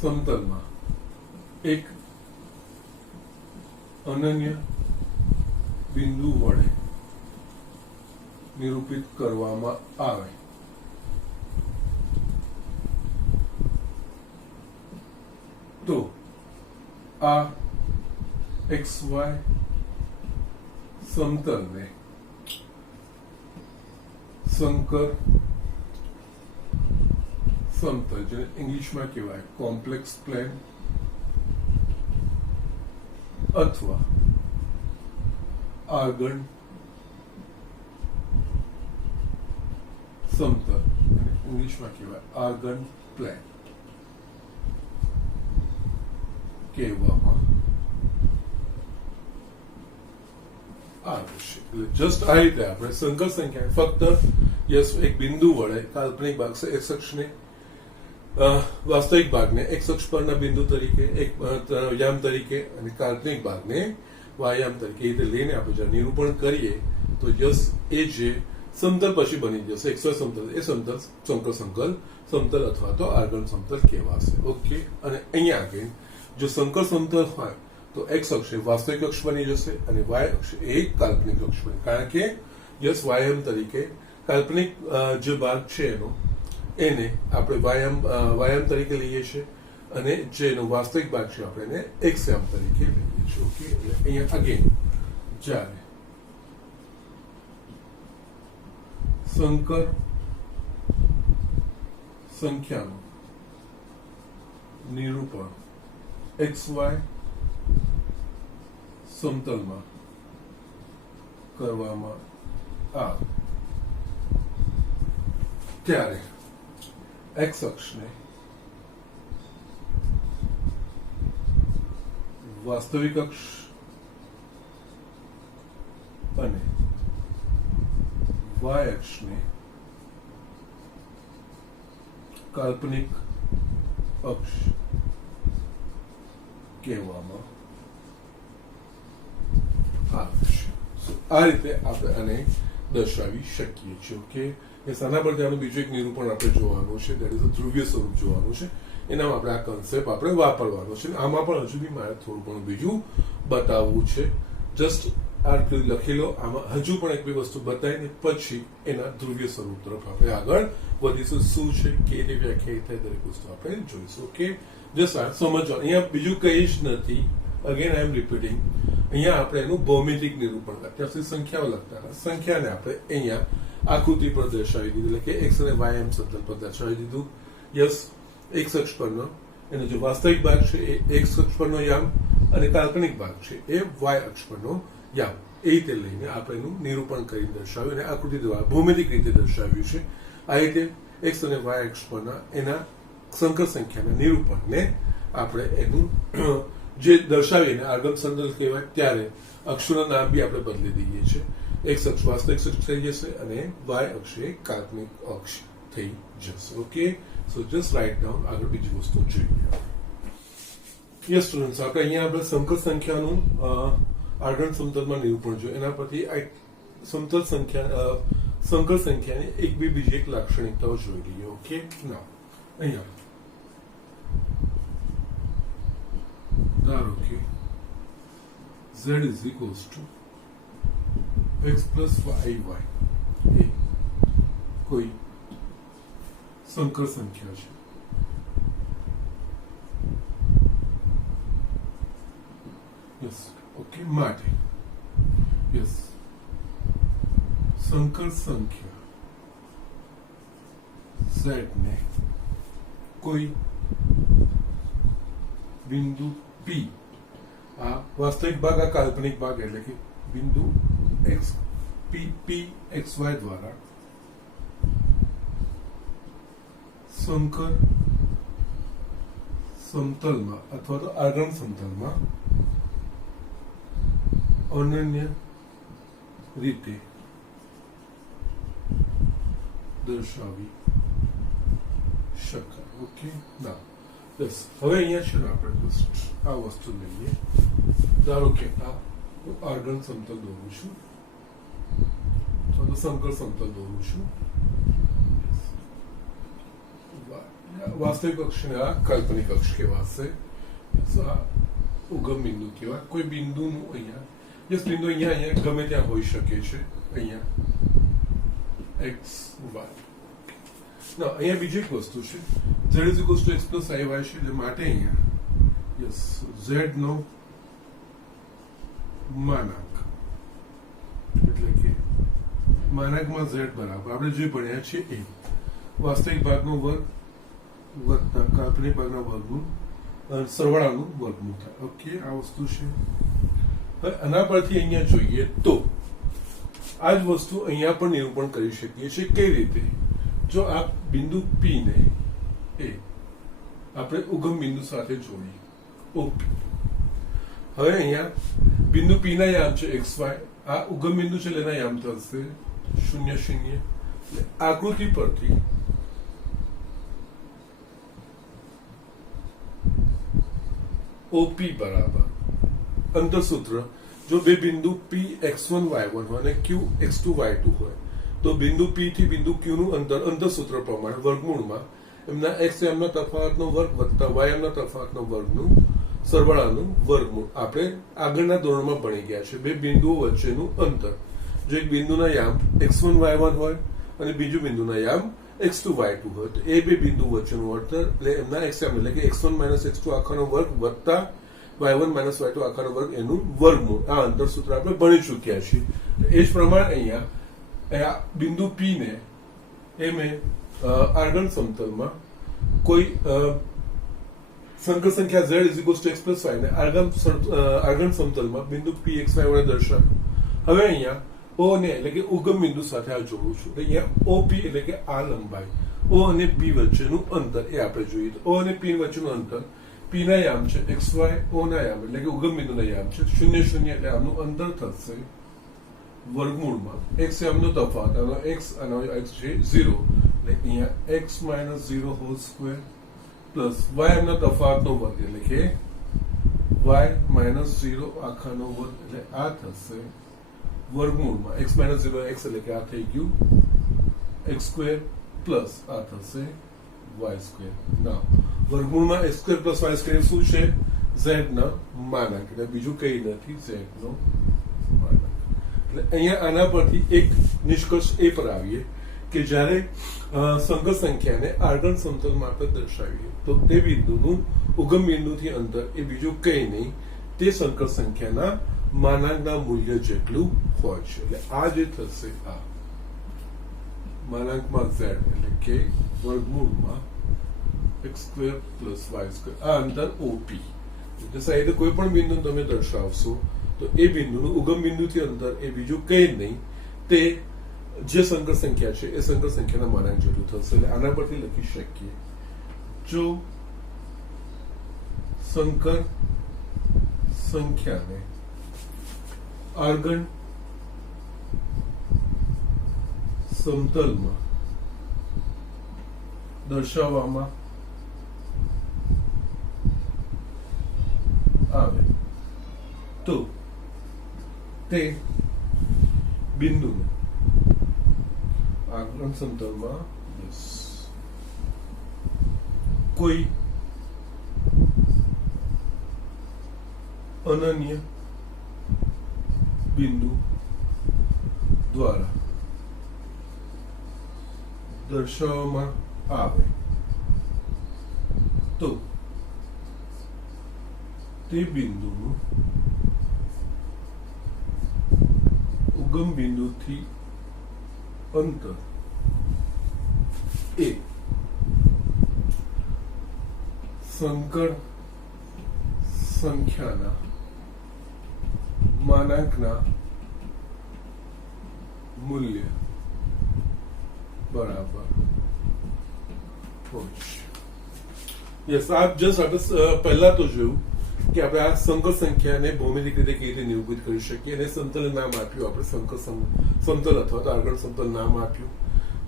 સમતલમાં એક અનન્ય બિંદુ વડે નિરૂપિત કરવામાં આવે તો આ XY સમતલને સંકર સમતલ, જેને ઇંગ્લિશમાં કહેવાય કોમ્પ્લેક્સ પ્લેન અથવા આર્ગન સમતલ, ઇંગ્લિશમાં કહેવાય આર્ગન પ્લેન કહેવામાં આવે છે. એટલે જસ્ટ આ રીતે આપણે સંકર સંખ્યા ફક્ત એક બિંદુ વડે કાલ્પનિક ભાગ X અક્ષને વાસ્તવિક ભાગને X અક્ષ પરના બિંદુ તરીકે એક યામ તરીકે અને કાલ્પનિક ભાગને વાયામ તરીકે રીતે લઈને આપણે જ્યારે નિરૂપણ કરીએ તો એ જે સમતલ પછી બની જશે XY સમતલ, એ સમતલ સંકર સમતલ અથવા તો આર્ગન સમતલ કહેવાશે. ઓકે, અને અહીંયા આગળ જો સંકર સમતલ હોય તો X અક્ષ એ વાસ્તવિક અક્ષ બની જશે અને Y અક્ષ એ કાલ્પનિક અક્ષ બને, કારણ કે વાયામ તરીકે કાલ્પનિક જે ભાગ છે એનો એને આપણે વાયામ તરીકે લઈએ છીએ અને જેનો વાસ્તવિક ભાગ છે આપણે એને એક્સયામ તરીકે લઈએ છીએ. ઓકે, એટલે અહીંયા અગેન જ્યારે સંકર સંખ્યાનું નિરૂપણ XY સમતલમાં કરવામાં આવે ત્યારે X અક્ષને વાસ્તવિક અક્ષ અને Y અક્ષને કાલ્પનિક અક્ષ કહેવામાં આવે છે. આ રીતે આપણે આને દર્શાવી શકીએ છીએ. ઓકે, આના પર ત્યાંનું બીજું એક નિરૂપણ આપણે જોવાનું છે, દેટ ઇઝ ધ્રુવીય સ્વરૂપ જોવાનું છે. એનામાં આપણે આ કન્સેપ્ટ આપણે વાપરવાનો છે. આમાં પણ હજુ બી મારે થોડું ઘણું બીજું બતાવવું છે. જસ્ટ આટલું લખી લો. આમાં હજુ પણ એક બે વસ્તુ બતાવીને પછી એના ધ્રુવીય સ્વરૂપ તરફ આપણે આગળ વધીશું. શું છે, કેવી રીતે વ્યાખ્યાયિત થાય, દરેક વસ્તુ આપણે જોઈશું. ઓકે, જસ્ટ આ સમજવાનું. અહીંયા બીજું કંઈ જ નથી. Again I am repeating. અહીંયા આપણે એનું ભૌમિતિક નિરૂપણ કરતા ત્યાં સુધી સંખ્યાઓ લખતા હતા. સંખ્યાને આપણે અહીંયા આકૃતિ પર દર્શાવી દીધું, એટલે કે X અને Y એમ સમતલ પર દર્શાવી દીધું. X અક્ષ પરનો એનો જે વાસ્તવિક ભાગ છે એ X અક્ષ પરનો યામ અને કાલ્પનિક ભાગ છે એ Y અક્ષ પરનો યામ, એ રીતે લઈને આપણે એનું નિરૂપણ કરી દર્શાવ્યું અને આકૃતિ દ્વારા ભૌમિતિક રીતે દર્શાવ્યું છે. આ રીતે X અને Y અક્ષ પરના એના સંકર સંખ્યાના નિરૂપણને આપણે એનું જે દર્શાવીને આર્ગન સમતલ કહેવાય ત્યારે અક્ષોના નામ બી આપણે બદલી દઈએ છીએ. X અક્ષ વાસ્તવિક અક્ષ થઈ જશે અને Y અક્ષ એ કાલ્પનિક અક્ષ થઈ જશે. ઓકે, સો જસ્ટ રાઇટ ડાઉન. આગળ બીજી વસ્તુ જોઈએ. યસ સ્ટુડન્ટ્સ, આપણે અહીંયા આપણે સંકર સંખ્યાનું આર્ગન સમતલમાં નિરૂપણ જોયું. એના પરથી આ સમતલ સંખ્યા સંકર સંખ્યાની એક બીજી એક લાક્ષણિકતાઓ જોઈ લઈએ. ઓકે, ના અહીંયા ધારો કે z is equals to x plus y y ए कोई संकर संख्या है। यस ओके माटे यस संकर संख्या z ने कोई बिंदु P आ वास्तविक भाग आ काल्पनिक भाग એટલે કે બિંદુ x p x y દ્વારા સંકર સમતલમાં અથવા તો આર્ગન સમતલમાં અનન્ય રીતે દર્શાવી શકાય। ઓકે ના બસ હવે અહીંયા છે ને આપણે જસ્ટ આ વસ્તુ લઈએ। ધારો કે આ આર્ગન સમતલ દોરું છું અથવા તો સંકર સમતલ દોરું છું। વાસ્તવિક અક્ષ ને આ કાલ્પનિક અક્ષ કહેવાશે। આ ઉગમ બિંદુ કહેવાય। કોઈ બિંદુનું અહીંયા જસ્ટ બિંદુ અહીંયા ગમે ત્યાં હોઈ શકે છે। અહીંયા એક્સ વાય ના અહીંયા બીજી એક વસ્તુ છે z is equals two x plus i y છે એટલે માટે અહીંયા યસ z નો માનાંક એટલે કે માનાંકમાં z બરાબર આપણે જે ભણ્યા છે એ વાસ્તવિક ભાગનો વર્ગ વત્તા કાલ્પનિક ભાગના વર્ગનું સરવાળાનું વર્ગનું થાય। ઓકે આ વસ્તુ છે। હવે આના પરથી અહીંયા જોઈએ તો આ જ વસ્તુ અહીંયા પણ નિરૂપણ કરી શકીએ છીએ। કેવી રીતે? જો આ બિંદુ P ને એ આપણે ઉગમ બિંદુ સાથે જોડી OP। હવે અહીંયા બિંદુ P ના યામ છે xy આ ઉગમ બિંદુ છે એના યામ થશે 0 0। આકૃતિ પરથી OP બરાબર અંતરસૂત્ર જો બે બિંદુ P x1 y1 હોય અને Q x2 y2 હોય તો બિંદુ P થી બિંદુ Q નું અંતર અંતરસૂત્ર પ્રમાણે વર્ગમૂળમાં એમના x એમના તફાવતનો વર્ગ વત્તા y એમના તફાવતનો વર્ગનું સરવાળાનું વર્ગમૂળ આપણે આગળના ધોરણમાં ભણી ગયા છે। બે બિંદુઓ વચ્ચેનું અંતર જો એક બિંદુના યામ x1 y1 હોય અને બીજું બિંદુના યામ x2 y2 હોય તો એ બે બિંદુ વચ્ચેનું અંતર એટલે એમના x એટલે કે x1 x2 આખાનો વર્ગ વત્તા y1 y2 આખાનો વર્ગ એનું વર્ગમૂળ આ અંતરસૂત્ર આપણે ભણી ચૂક્યા છીએ। એ જ પ્રમાણે અહીંયા બિંદુ P ને એ મેં આર્ગન સમતલમાં કોઈ સંકર સંખ્યા z is equals two x plus y ને આર્ગન સમતલમાં બિંદુ p x y વડે દર્શાવ્યું। હવે અહીંયા O ને એટલે કે ઉગમ બિંદુ સાથે આ જોડું છું। અહીંયા OP એટલે કે આ લંબાઈ O અને P વચ્ચેનું અંતર એ આપણે જોઈએ તો O અને P વચ્ચેનું અંતર P ના યામ છે xy O ના યામ એટલે કે ઉગમ બિંદુના યામ છે 0 0 એટલે આનું અંતર થશે વર્ગમૂળમાં x યામનો તફાવત આનો x અને x છે 0 એટલે અહીંયા x - 0 whole square plus y એમના તફાવતનો વર્ગ એટલે કે y - 0 આખાનો વર્ગ એટલે આ થશે વર્ગમૂળમાં x - 0 x એટલે કે આ થઈ ગયું x સ્ક્વેર પ્લસ આ થશે y સ્ક્વેર। ના વર્ગમૂળમાં x square plus y square શું છે? z ના માનાંક એટલે બીજું કંઈ નથી z નો માનાંક। એટલે અહીંયા આના પરથી એક નિષ્કર્ષ એ પર આવીએ કે જ્યારે સંકર સંખ્યાને આર્ગન સમતલમાં આપણે દર્શાવીએ તો તે બિંદુનું ઉગમ બિંદુથી અંતર એ બીજું કંઈ નહીં તે સંકર સંખ્યાના માનાંકના મૂલ્ય જેટલું હોય છે। એટલે આ જે થશે આ માનાંકમાં z એટલે કે વર્ગમૂળમાં x square plus y square આ અંતર OP એટલે સાહેબ કોઈ પણ બિંદુ તમે દર્શાવશો તો એ બિંદુનું ઉગમ બિંદુથી અંતર એ બીજું કંઈ નહીં તે જે સંકર સંખ્યા છે એ સંકર સંખ્યાના માનાંક જેટલું થશે। એટલે આના પરથી લખી શકીએ જો સંકર સંખ્યાને આર્ગન સમતલમાં દર્શાવવામાં આવે તો તે બિંદુને આર્ગન સમતલમાં કોઈ અનન્ય બિંદુ દ્વારા દર્શાવવામાં આવે તો તે બિંદુનું ઉગમ બિંદુથી અંતર એ સંકર સંખ્યાના માનાંકના મૂલ્ય બરાબર હોય છે. યસ, આપ જસ્ટ આપણે પહેલા તો જોયું કે આપણે આ સંકર સંખ્યાને ભૌમિતિક રીતે કેવી રીતે નિરૂપિત કરી શકીએ અને સમતલ નામ આપ્યું આપણે સંકર સમતલ અથવા તો આગળ સમતલ નામ આપ્યું,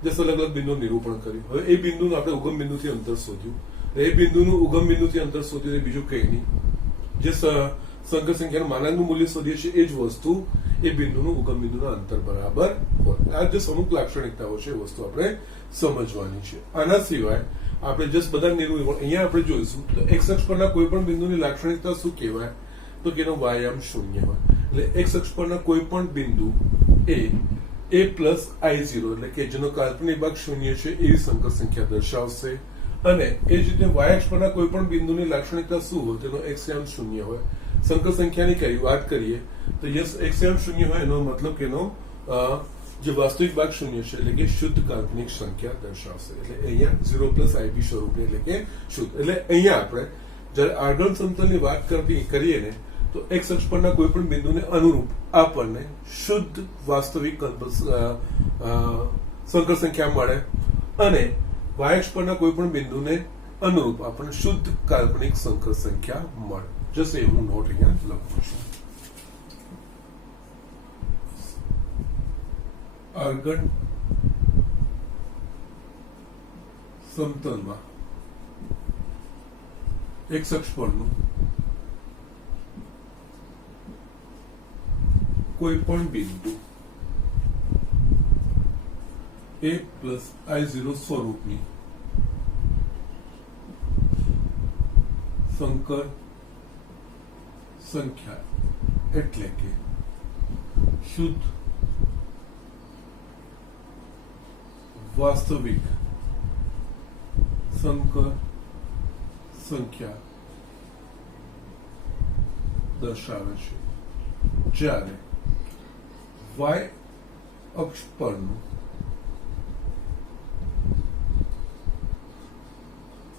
જસ્ટ અલગ અલગ બિંદુ નિરૂપણ કર્યું. હવે એ બિંદુનું આપણે ઉગમ બિંદુથી અંતર શોધ્યું. એ બિંદુનું ઉગમ બિંદુથી અંતર શોધ્યું બીજું કંઈ નહીં, જે સંકર સંખ્યાનું માનાંકનું મૂલ્ય શોધીએ છીએ એ જ વસ્તુ એ બિંદુનું ઉગમ બિંદુના અંતર બરાબર હોય. આ જે અમુક લાક્ષણિકતાઓ છે એ વસ્તુ આપણે સમજવાની છે. આના સિવાય આપણે જસ્ટ બધા નિરૂપણ અહીંયા આપણે જોઈશું તો એક્સ અક્ષ પરના કોઈ પણ બિંદુની લાક્ષણિકતા શું કહેવાય તો કે એનો વાયામ શૂન્ય હોય. એટલે એક્સ અક્ષ પરના કોઈ પણ બિંદુ એ પ્લસ I0 એટલે કે જેનો કાલ્પનિક ભાગ શૂન્ય છે એવી સંકર સંખ્યા દર્શાવશે. અને એ જ રીતે વાય અક્ષ પરના કોઈ પણ બિંદુની લાક્ષણિકતા શું હોય તેનો એક્સયામ શૂન્ય હોય. સંકર સંખ્યાની કઈ વાત કરીએ તો યસ, એક્સયામ શૂન્ય હોય એનો મતલબ કે એનો જે વાસ્તવિક ભાગ શૂન્ય છે એટલે કે શુદ્ધ કાલ્પનિક સંખ્યા દર્શાવશે. એટલે અહીંયા 0 પ્લસ IB સ્વરૂપની એટલે કે શુદ્ધ. એટલે અહીંયા આપણે જયારે આગળ સમતલની વાત કરીએ ને તો એક્સ અક્ષ પરના કોઈ પણ બિંદુને અનુરૂપ આપણને શુદ્ધ વાસ્તવિક સંકર સંખ્યા મળે અને વાય અક્ષ પરના કોઈ પણ બિંદુને અનુરૂપ આપણને શુદ્ધ કાલ્પનિક સંકર સંખ્યા મળે. જસ્ટ એ હું નોટ અહીંયા લખું છું. આગળ સમતલમાં એક્સ અક્ષ પરનું કોઈ પણ બિંદુ a પ્લસ I0 સ્વરૂપની સંકર સંખ્યા એટલે કે શુદ્ધ વાસ્તવિક સંકર સંખ્યા દર્શાવે છે. જ્યારે વાય અક્ષ પરનું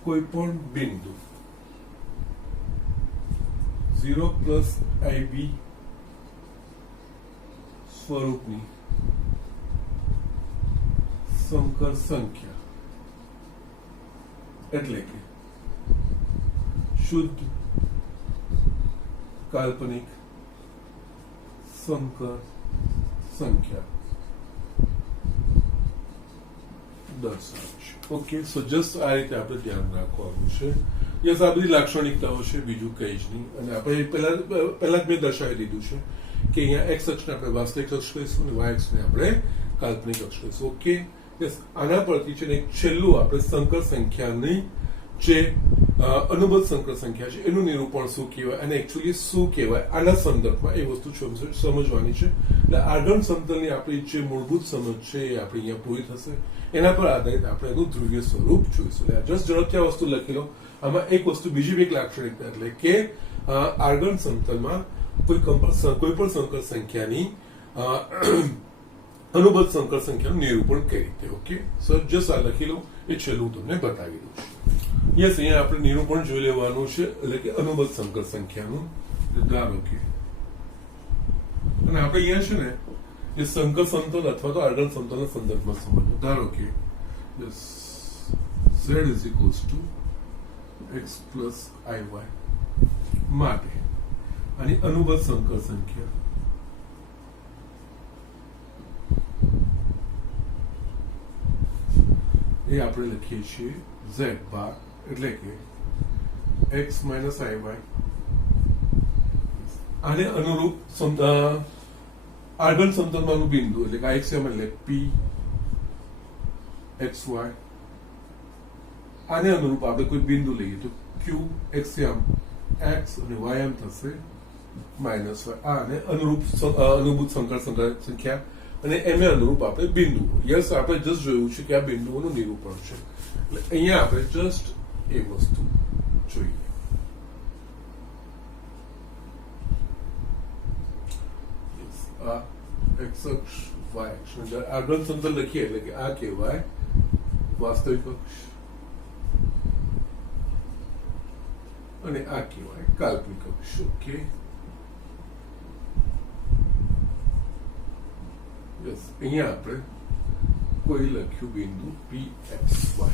કોઈ પણ બિંદુ 0 પ્લસ IB સ્વરૂપની સંકર સંખ્યા એટલે કે શુદ્ધ કાલ્પનિક સંકર સંખ્યા દર્શાવે છે. ઓકે, સો જસ્ટ આ રીતે આપણે ધ્યાન રાખવાનું છે. યસ, આ બધી લાક્ષણિકતાઓ છે, બીજું કંઈ જ નહીં. અને આપણે પહેલા જ મેં દર્શાવી દીધું છે કે અહીંયા એક્સ અક્ષને આપણે વાસ્તવિક અક્ષ કહીશું અને વાય અક્ષને આપણે કાલ્પનિક અક્ષ કહીશું. ઓકે, યસ, આના પરથી છે ને છેલ્લું આપણે સંકર સંખ્યાની જે અનુબદ્ધ સંકર સંખ્યા છે એનું નિરૂપણ શું કહેવાય અને એકચ્યુઅલી શું કહેવાય આના સંદર્ભમાં એ વસ્તુ સમજવાની છે. એટલે આગળ સમતલની આપણી જે મૂળભૂત સમજ છે એ આપણી અહીંયા પૂરી થશે. એના પર આધારિત આપણે એનું ધ્રુવીય સ્વરૂપ જોઈશું. જસ્ટ ઝડપથી આ વસ્તુ લખી લો. આમાં એક વસ્તુ બીજી એક લાક્ષણિકતા એટલે કે આગળ સમતલમાં કોઈ પણ સંકર સંખ્યાની અનુબદ્ધ સંકર સંખ્યાનું નિરૂપણ કઈ રીતે. ઓકે, સો જસ્ટ આ લખી લો. એ છેલ્લું તમને બતાવી દઉં છું. યસ, અહીંયા આપણે નિરૂપણ જોઈ લેવાનું છે એટલે કે અનુબદ્ધ સંકર સંખ્યાનું. ધારો કે અને આપણે અહીંયા છે ને એ સંકર સમતલ અથવા તો આગળ સમતલના સંદર્ભમાં સમજવું. ધારો કે z is equals two x plus IY માટે આની અનુબદ્ધ સંકર સંખ્યા એ આપણે લખીએ છીએ z બાર એટલે કે x માઇનસ IY. આને અનુરૂપ આગળ સમતલમાંનું બિંદુ એટલે કે એક્સએમ એટલે P XY. આને અનુરૂપ આપણે કોઈ બિંદુ લઈએ તો Q એક્સએમ X અને YM થશે માઇનસ વાય આને અનુભૂત સંકર સંખ્યા અને એમને અનુરૂપ આપણે બિંદુઓ. યસ, આપણે જસ્ટ જોયું છે કે આ બિંદુઓનું નિરૂપણ છે. એટલે અહીંયા આપણે જસ્ટ એ વસ્તુ જોઈએ. આ એક્સ અક્ષ વાય અક્ષ આગળ સમતલ લખીએ એટલે કે આ કહેવાય વાસ્તવિક અક્ષ અને આ કહેવાય કાલ્પનિક અક્ષ. ઓકે, યસ, અહીંયા આપણે કોઈ લખ્યું બિંદુ PXY.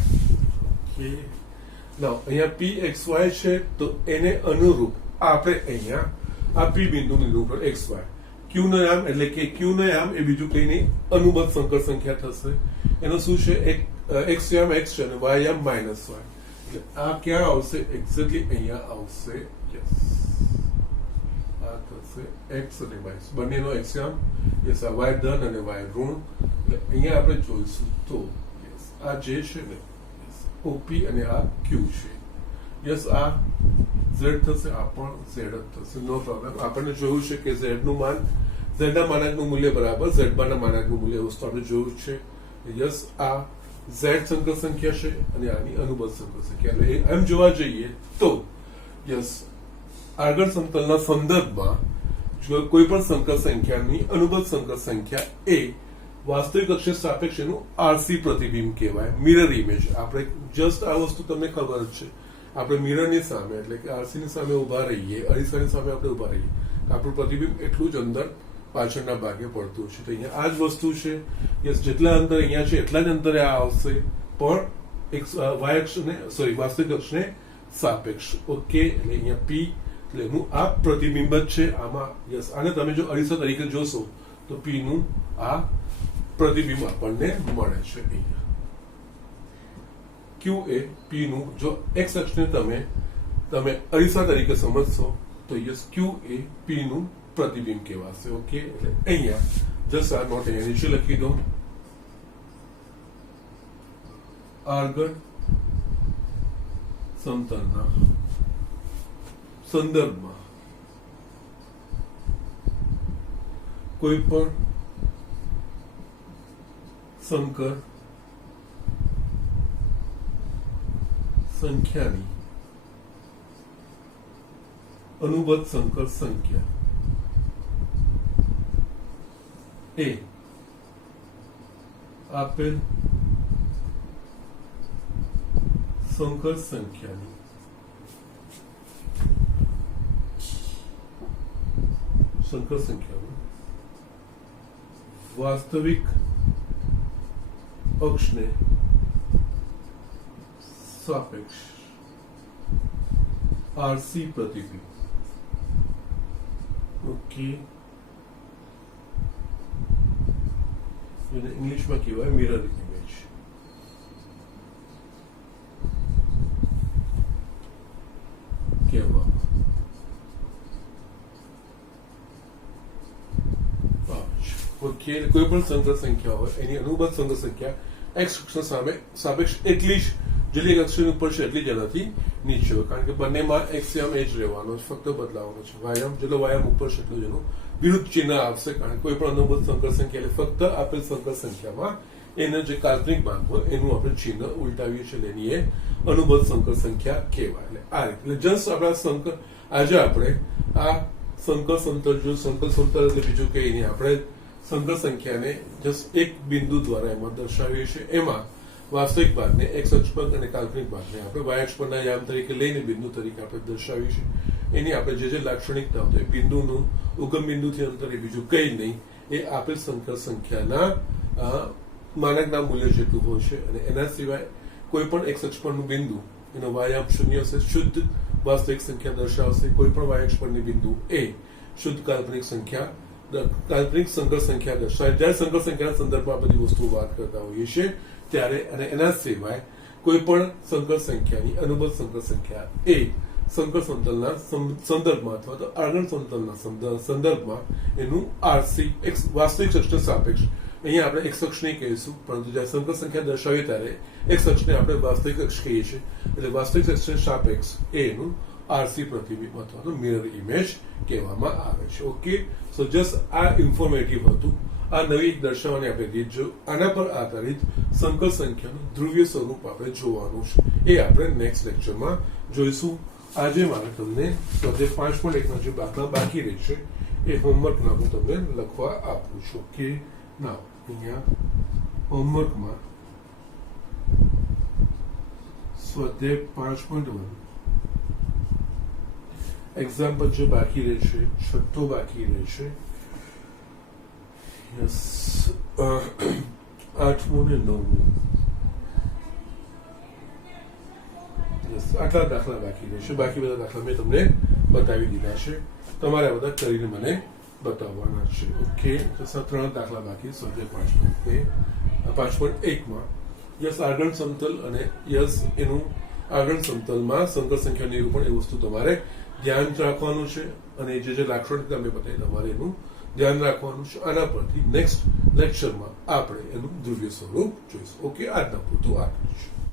ઓકે, નાઉ અહીંયા PXY છે તો એને અનુરૂપ આપણે અહીંયા આ P બિંદુ નિરૂપણ XY. Q નો યામ એટલે કે Q નો યામ એ બીજું કઈ નહીં, અનુબદ્ધ સંકર સંખ્યા થશે. એનો શું છે? X યામ X છે અને Y યામ માઇનસ Y. એટલે આ ક્યાં આવશે? એક્ઝેક્ટલી અહીંયા આવશે. યસ, આ થશે X અને Y, બંનેનો X યામ. યસ, આ Y ધન અને Y ઋણ. એટલે અહીંયા આપણે જોઈશું તો યસ, આ જે છે ને OP અને આ Q છે. યસ, આ Z થશે, આ પણ Z જ થશે. નો પ્રોબ્લેમ. આપણને જોયું છે કે Z નું માન, Z ના માનાંકનું મૂલ્ય બરાબર Z બાર ના માનાંકનું મૂલ્ય, એ વસ્તુ આપણે જોયું છે. યસ, આ Z સંકર સંખ્યા છે અને આની અનુબદ્ધ સંકર સંખ્યા. એટલે એમ જોવા જઈએ તો યસ, આગળ સમતલના સંદર્ભમાં જો કોઈ પણ સંકર સંખ્યાની અનુબદ્ધ સંકર સંખ્યા એ વાસ્તવિક અક્ષ સાપેક્ષ એનું RC પ્રતિબિંબ કહેવાય, મિરર ઇમેજ. આપણે જસ્ટ આ વસ્તુ તમને ખબર જ છે. આપણે મિરરની સામે એટલે કે RC ની સામે ઉભા રહીએ, અરીસાની સામે આપણે ઉભા રહીએ, આપણું પ્રતિબિંબ એટલું જ અંદર પાછળના ભાગે પડતું છે. તો અહીંયા આ જ વસ્તુ છે. યસ, જેટલા અંતર અહીંયા છે એટલા જ અંતરે આ આવશે, પણ વાય અક્ષને સોરી વાસ્તવિક અક્ષને સાપેક્ષ. ઓકે, એટલે અહીંયા P એટલે એનું આ પ્રતિબિંબ જ છે આમાં. યસ, આને તમે જો અરીસા તરીકે જોશો તો P નું આ પ્રતિબિંબ આપણને મળે છે. અહીંયા Q એ P નું જો X અક્ષને તમે અરીસા તરીકે સમજશો તો યસ, Q એ P નું પ્રતિબિંબ કહેવાશે. ઓકે, એટલે અહીંયા જસ્ટ આ નોટ અહીંયા નીચે લખી દો. આગળ સમતલના સંદર્ભમાં કોઈ પણ સંકર સંખ્યાની અનુબદ્ધ સંકર સંખ્યા એ આપેલ સંકર સંખ્યાની વાસ્તવિક અક્ષને સાપેક્ષ RC પ્રતિબિંબ. ઓકે, એને ઇંગ્લિશમાં કહેવાય મિરર ઇમેજ. કહેવામાં ઓકે, કોઈ પણ સંકર સંખ્યા હોય એની અનુબદ્ધ સંકર સંખ્યા X અક્ષ સામે સાપેક્ષ એટલી જ, જેટલી અક્ષરની ઉપર છે એટલી જ એનાથી નીચે હોય. કારણ કે બંનેમાં X યામ એ જ રહેવાનો છે, ફક્ત બદલાવાનો છે. વાયામ જેટલો વાયામ ઉપર છે એટલું જ એનું વિરુદ્ધ ચિહ્ન આવશે. કારણ કે કોઈ પણ અનુબદ્ધ સંકર સંખ્યા એટલે ફક્ત આપેલ સંકર સંખ્યામાં એનો જે કાલ્પનિક ભાગ હોય એનું આપણે ચિહ્ન ઉલટાવીએ છીએ, એની એ અનુબદ્ધ સંકર સંખ્યા કહેવાય. એટલે આ રીતે એટલે જસ્ટ આપણા સંકર આજે આપણે આ સંકર સમતલ જો સંકર સમતલ એટલે બીજું કઈ નહીં, આપણે સંકર સંખ્યાને જસ્ટ એક બિંદુ દ્વારા એમાં દર્શાવીએ છીએ. એમાં વાસ્તવિક ભાગને X અક્ષ પર અને કાલ્પનિક ભાગને આપણે Y અક્ષ પરના યામ તરીકે લઈને બિંદુ તરીકે આપણે દર્શાવીએ છીએ. એની આપણે જે લાક્ષણિકતા હોય બિંદુનું ઉગમ બિંદુથી અંતર એ બીજું કઈ નહીં, એ આપેલ સંકર સંખ્યાના માનકના મૂલ્ય જેટલું હોય છે. અને એના સિવાય કોઈ પણ X અક્ષ પરનું બિંદુ એનો Y આમ શૂન્ય હશે, શુદ્ધ વાસ્તવિક સંખ્યા દર્શાવશે. કોઈ પણ Y અક્ષ પરની બિંદુ એ શુદ્ધ કાલ્પનિક સંખ્યા કાલ્પનિક સંકર સંખ્યા દર્શાવે. જ્યારે સંકર સંખ્યાના સંદર્ભમાં બધી વસ્તુઓ વાત કરતા હોઈએ છીએ ત્યારે, અને એના સિવાય કોઈ પણ સંકર સંખ્યાની અનુબદ્ધ સંકર સંખ્યા એ સંકર સમતલના સંદર્ભમાં અથવા તો આગળ સમતલના સંદર્ભમાં એનું RC વાસ્તવિક અક્ષને સાપેક્ષ, અહીંયા આપણે X અક્ષ નહીં કહીશું, પરંતુ જ્યારે સંકર સંખ્યા દર્શાવીએ ત્યારે X અક્ષને આપણે વાસ્તવિક અક્ષ કહીએ છીએ. એટલે વાસ્તવિક અક્ષને સાપેક્ષ એ એનું આરસી પ્રતિબિંબ અથવા તો મિરર ઇમેજ કહેવામાં આવે છે. ઓકે, સો જસ્ટ આ ઇન્ફોર્મેટિવ હતું. આ નવી એક દર્શાવવાની આપણે રીત જોયું. આના પર આધારિત સંકર સંખ્યાનું ધ્રુવીય સ્વરૂપ આપણે જોવાનું છે. એ આપણે નેક્સ્ટ લેક્ચરમાં જોઈશું. આજે મારે તમને સ્વાધ્યાય 5.1 ના જે દાખલા બાકી રહેશે એ હોમવર્કના હું તમને લખવા આપું છું. કે ના અહીંયા હોમવર્કમાં સ્વાધ્યાય 5.1 એક્ઝામ્પલ જે બાકી રહેશે, છઠ્ઠો બાકી રહેશે, યસ, 8મું ને 9મું, યસ, આટલા દાખલા બાકી રહેશે. બાકી બધા દાખલા મેં તમને બતાવી દીધા છે. તમારે આ બધા કરીને મને બતાવવાના છે. ઓકે, તો 3 દાખલા બાકી સ્વાધ્યાય 5.1 યસ, આગળ સમતલ અને યસ એનું આગળ સમતલમાં સંકર સંખ્યા નિરૂપણ એ વસ્તુ તમારે ધ્યાન રાખવાનું છે. અને જે લાક્ષણિકતા મેં બતાવી તમારે એનું ધ્યાન રાખવાનું છે. આના પરથી નેક્સ્ટ લેક્ચરમાં આપણે એનું ધ્રુવીય સ્વરૂપ જોઈશું. ઓકે, આજના પૂરતું આ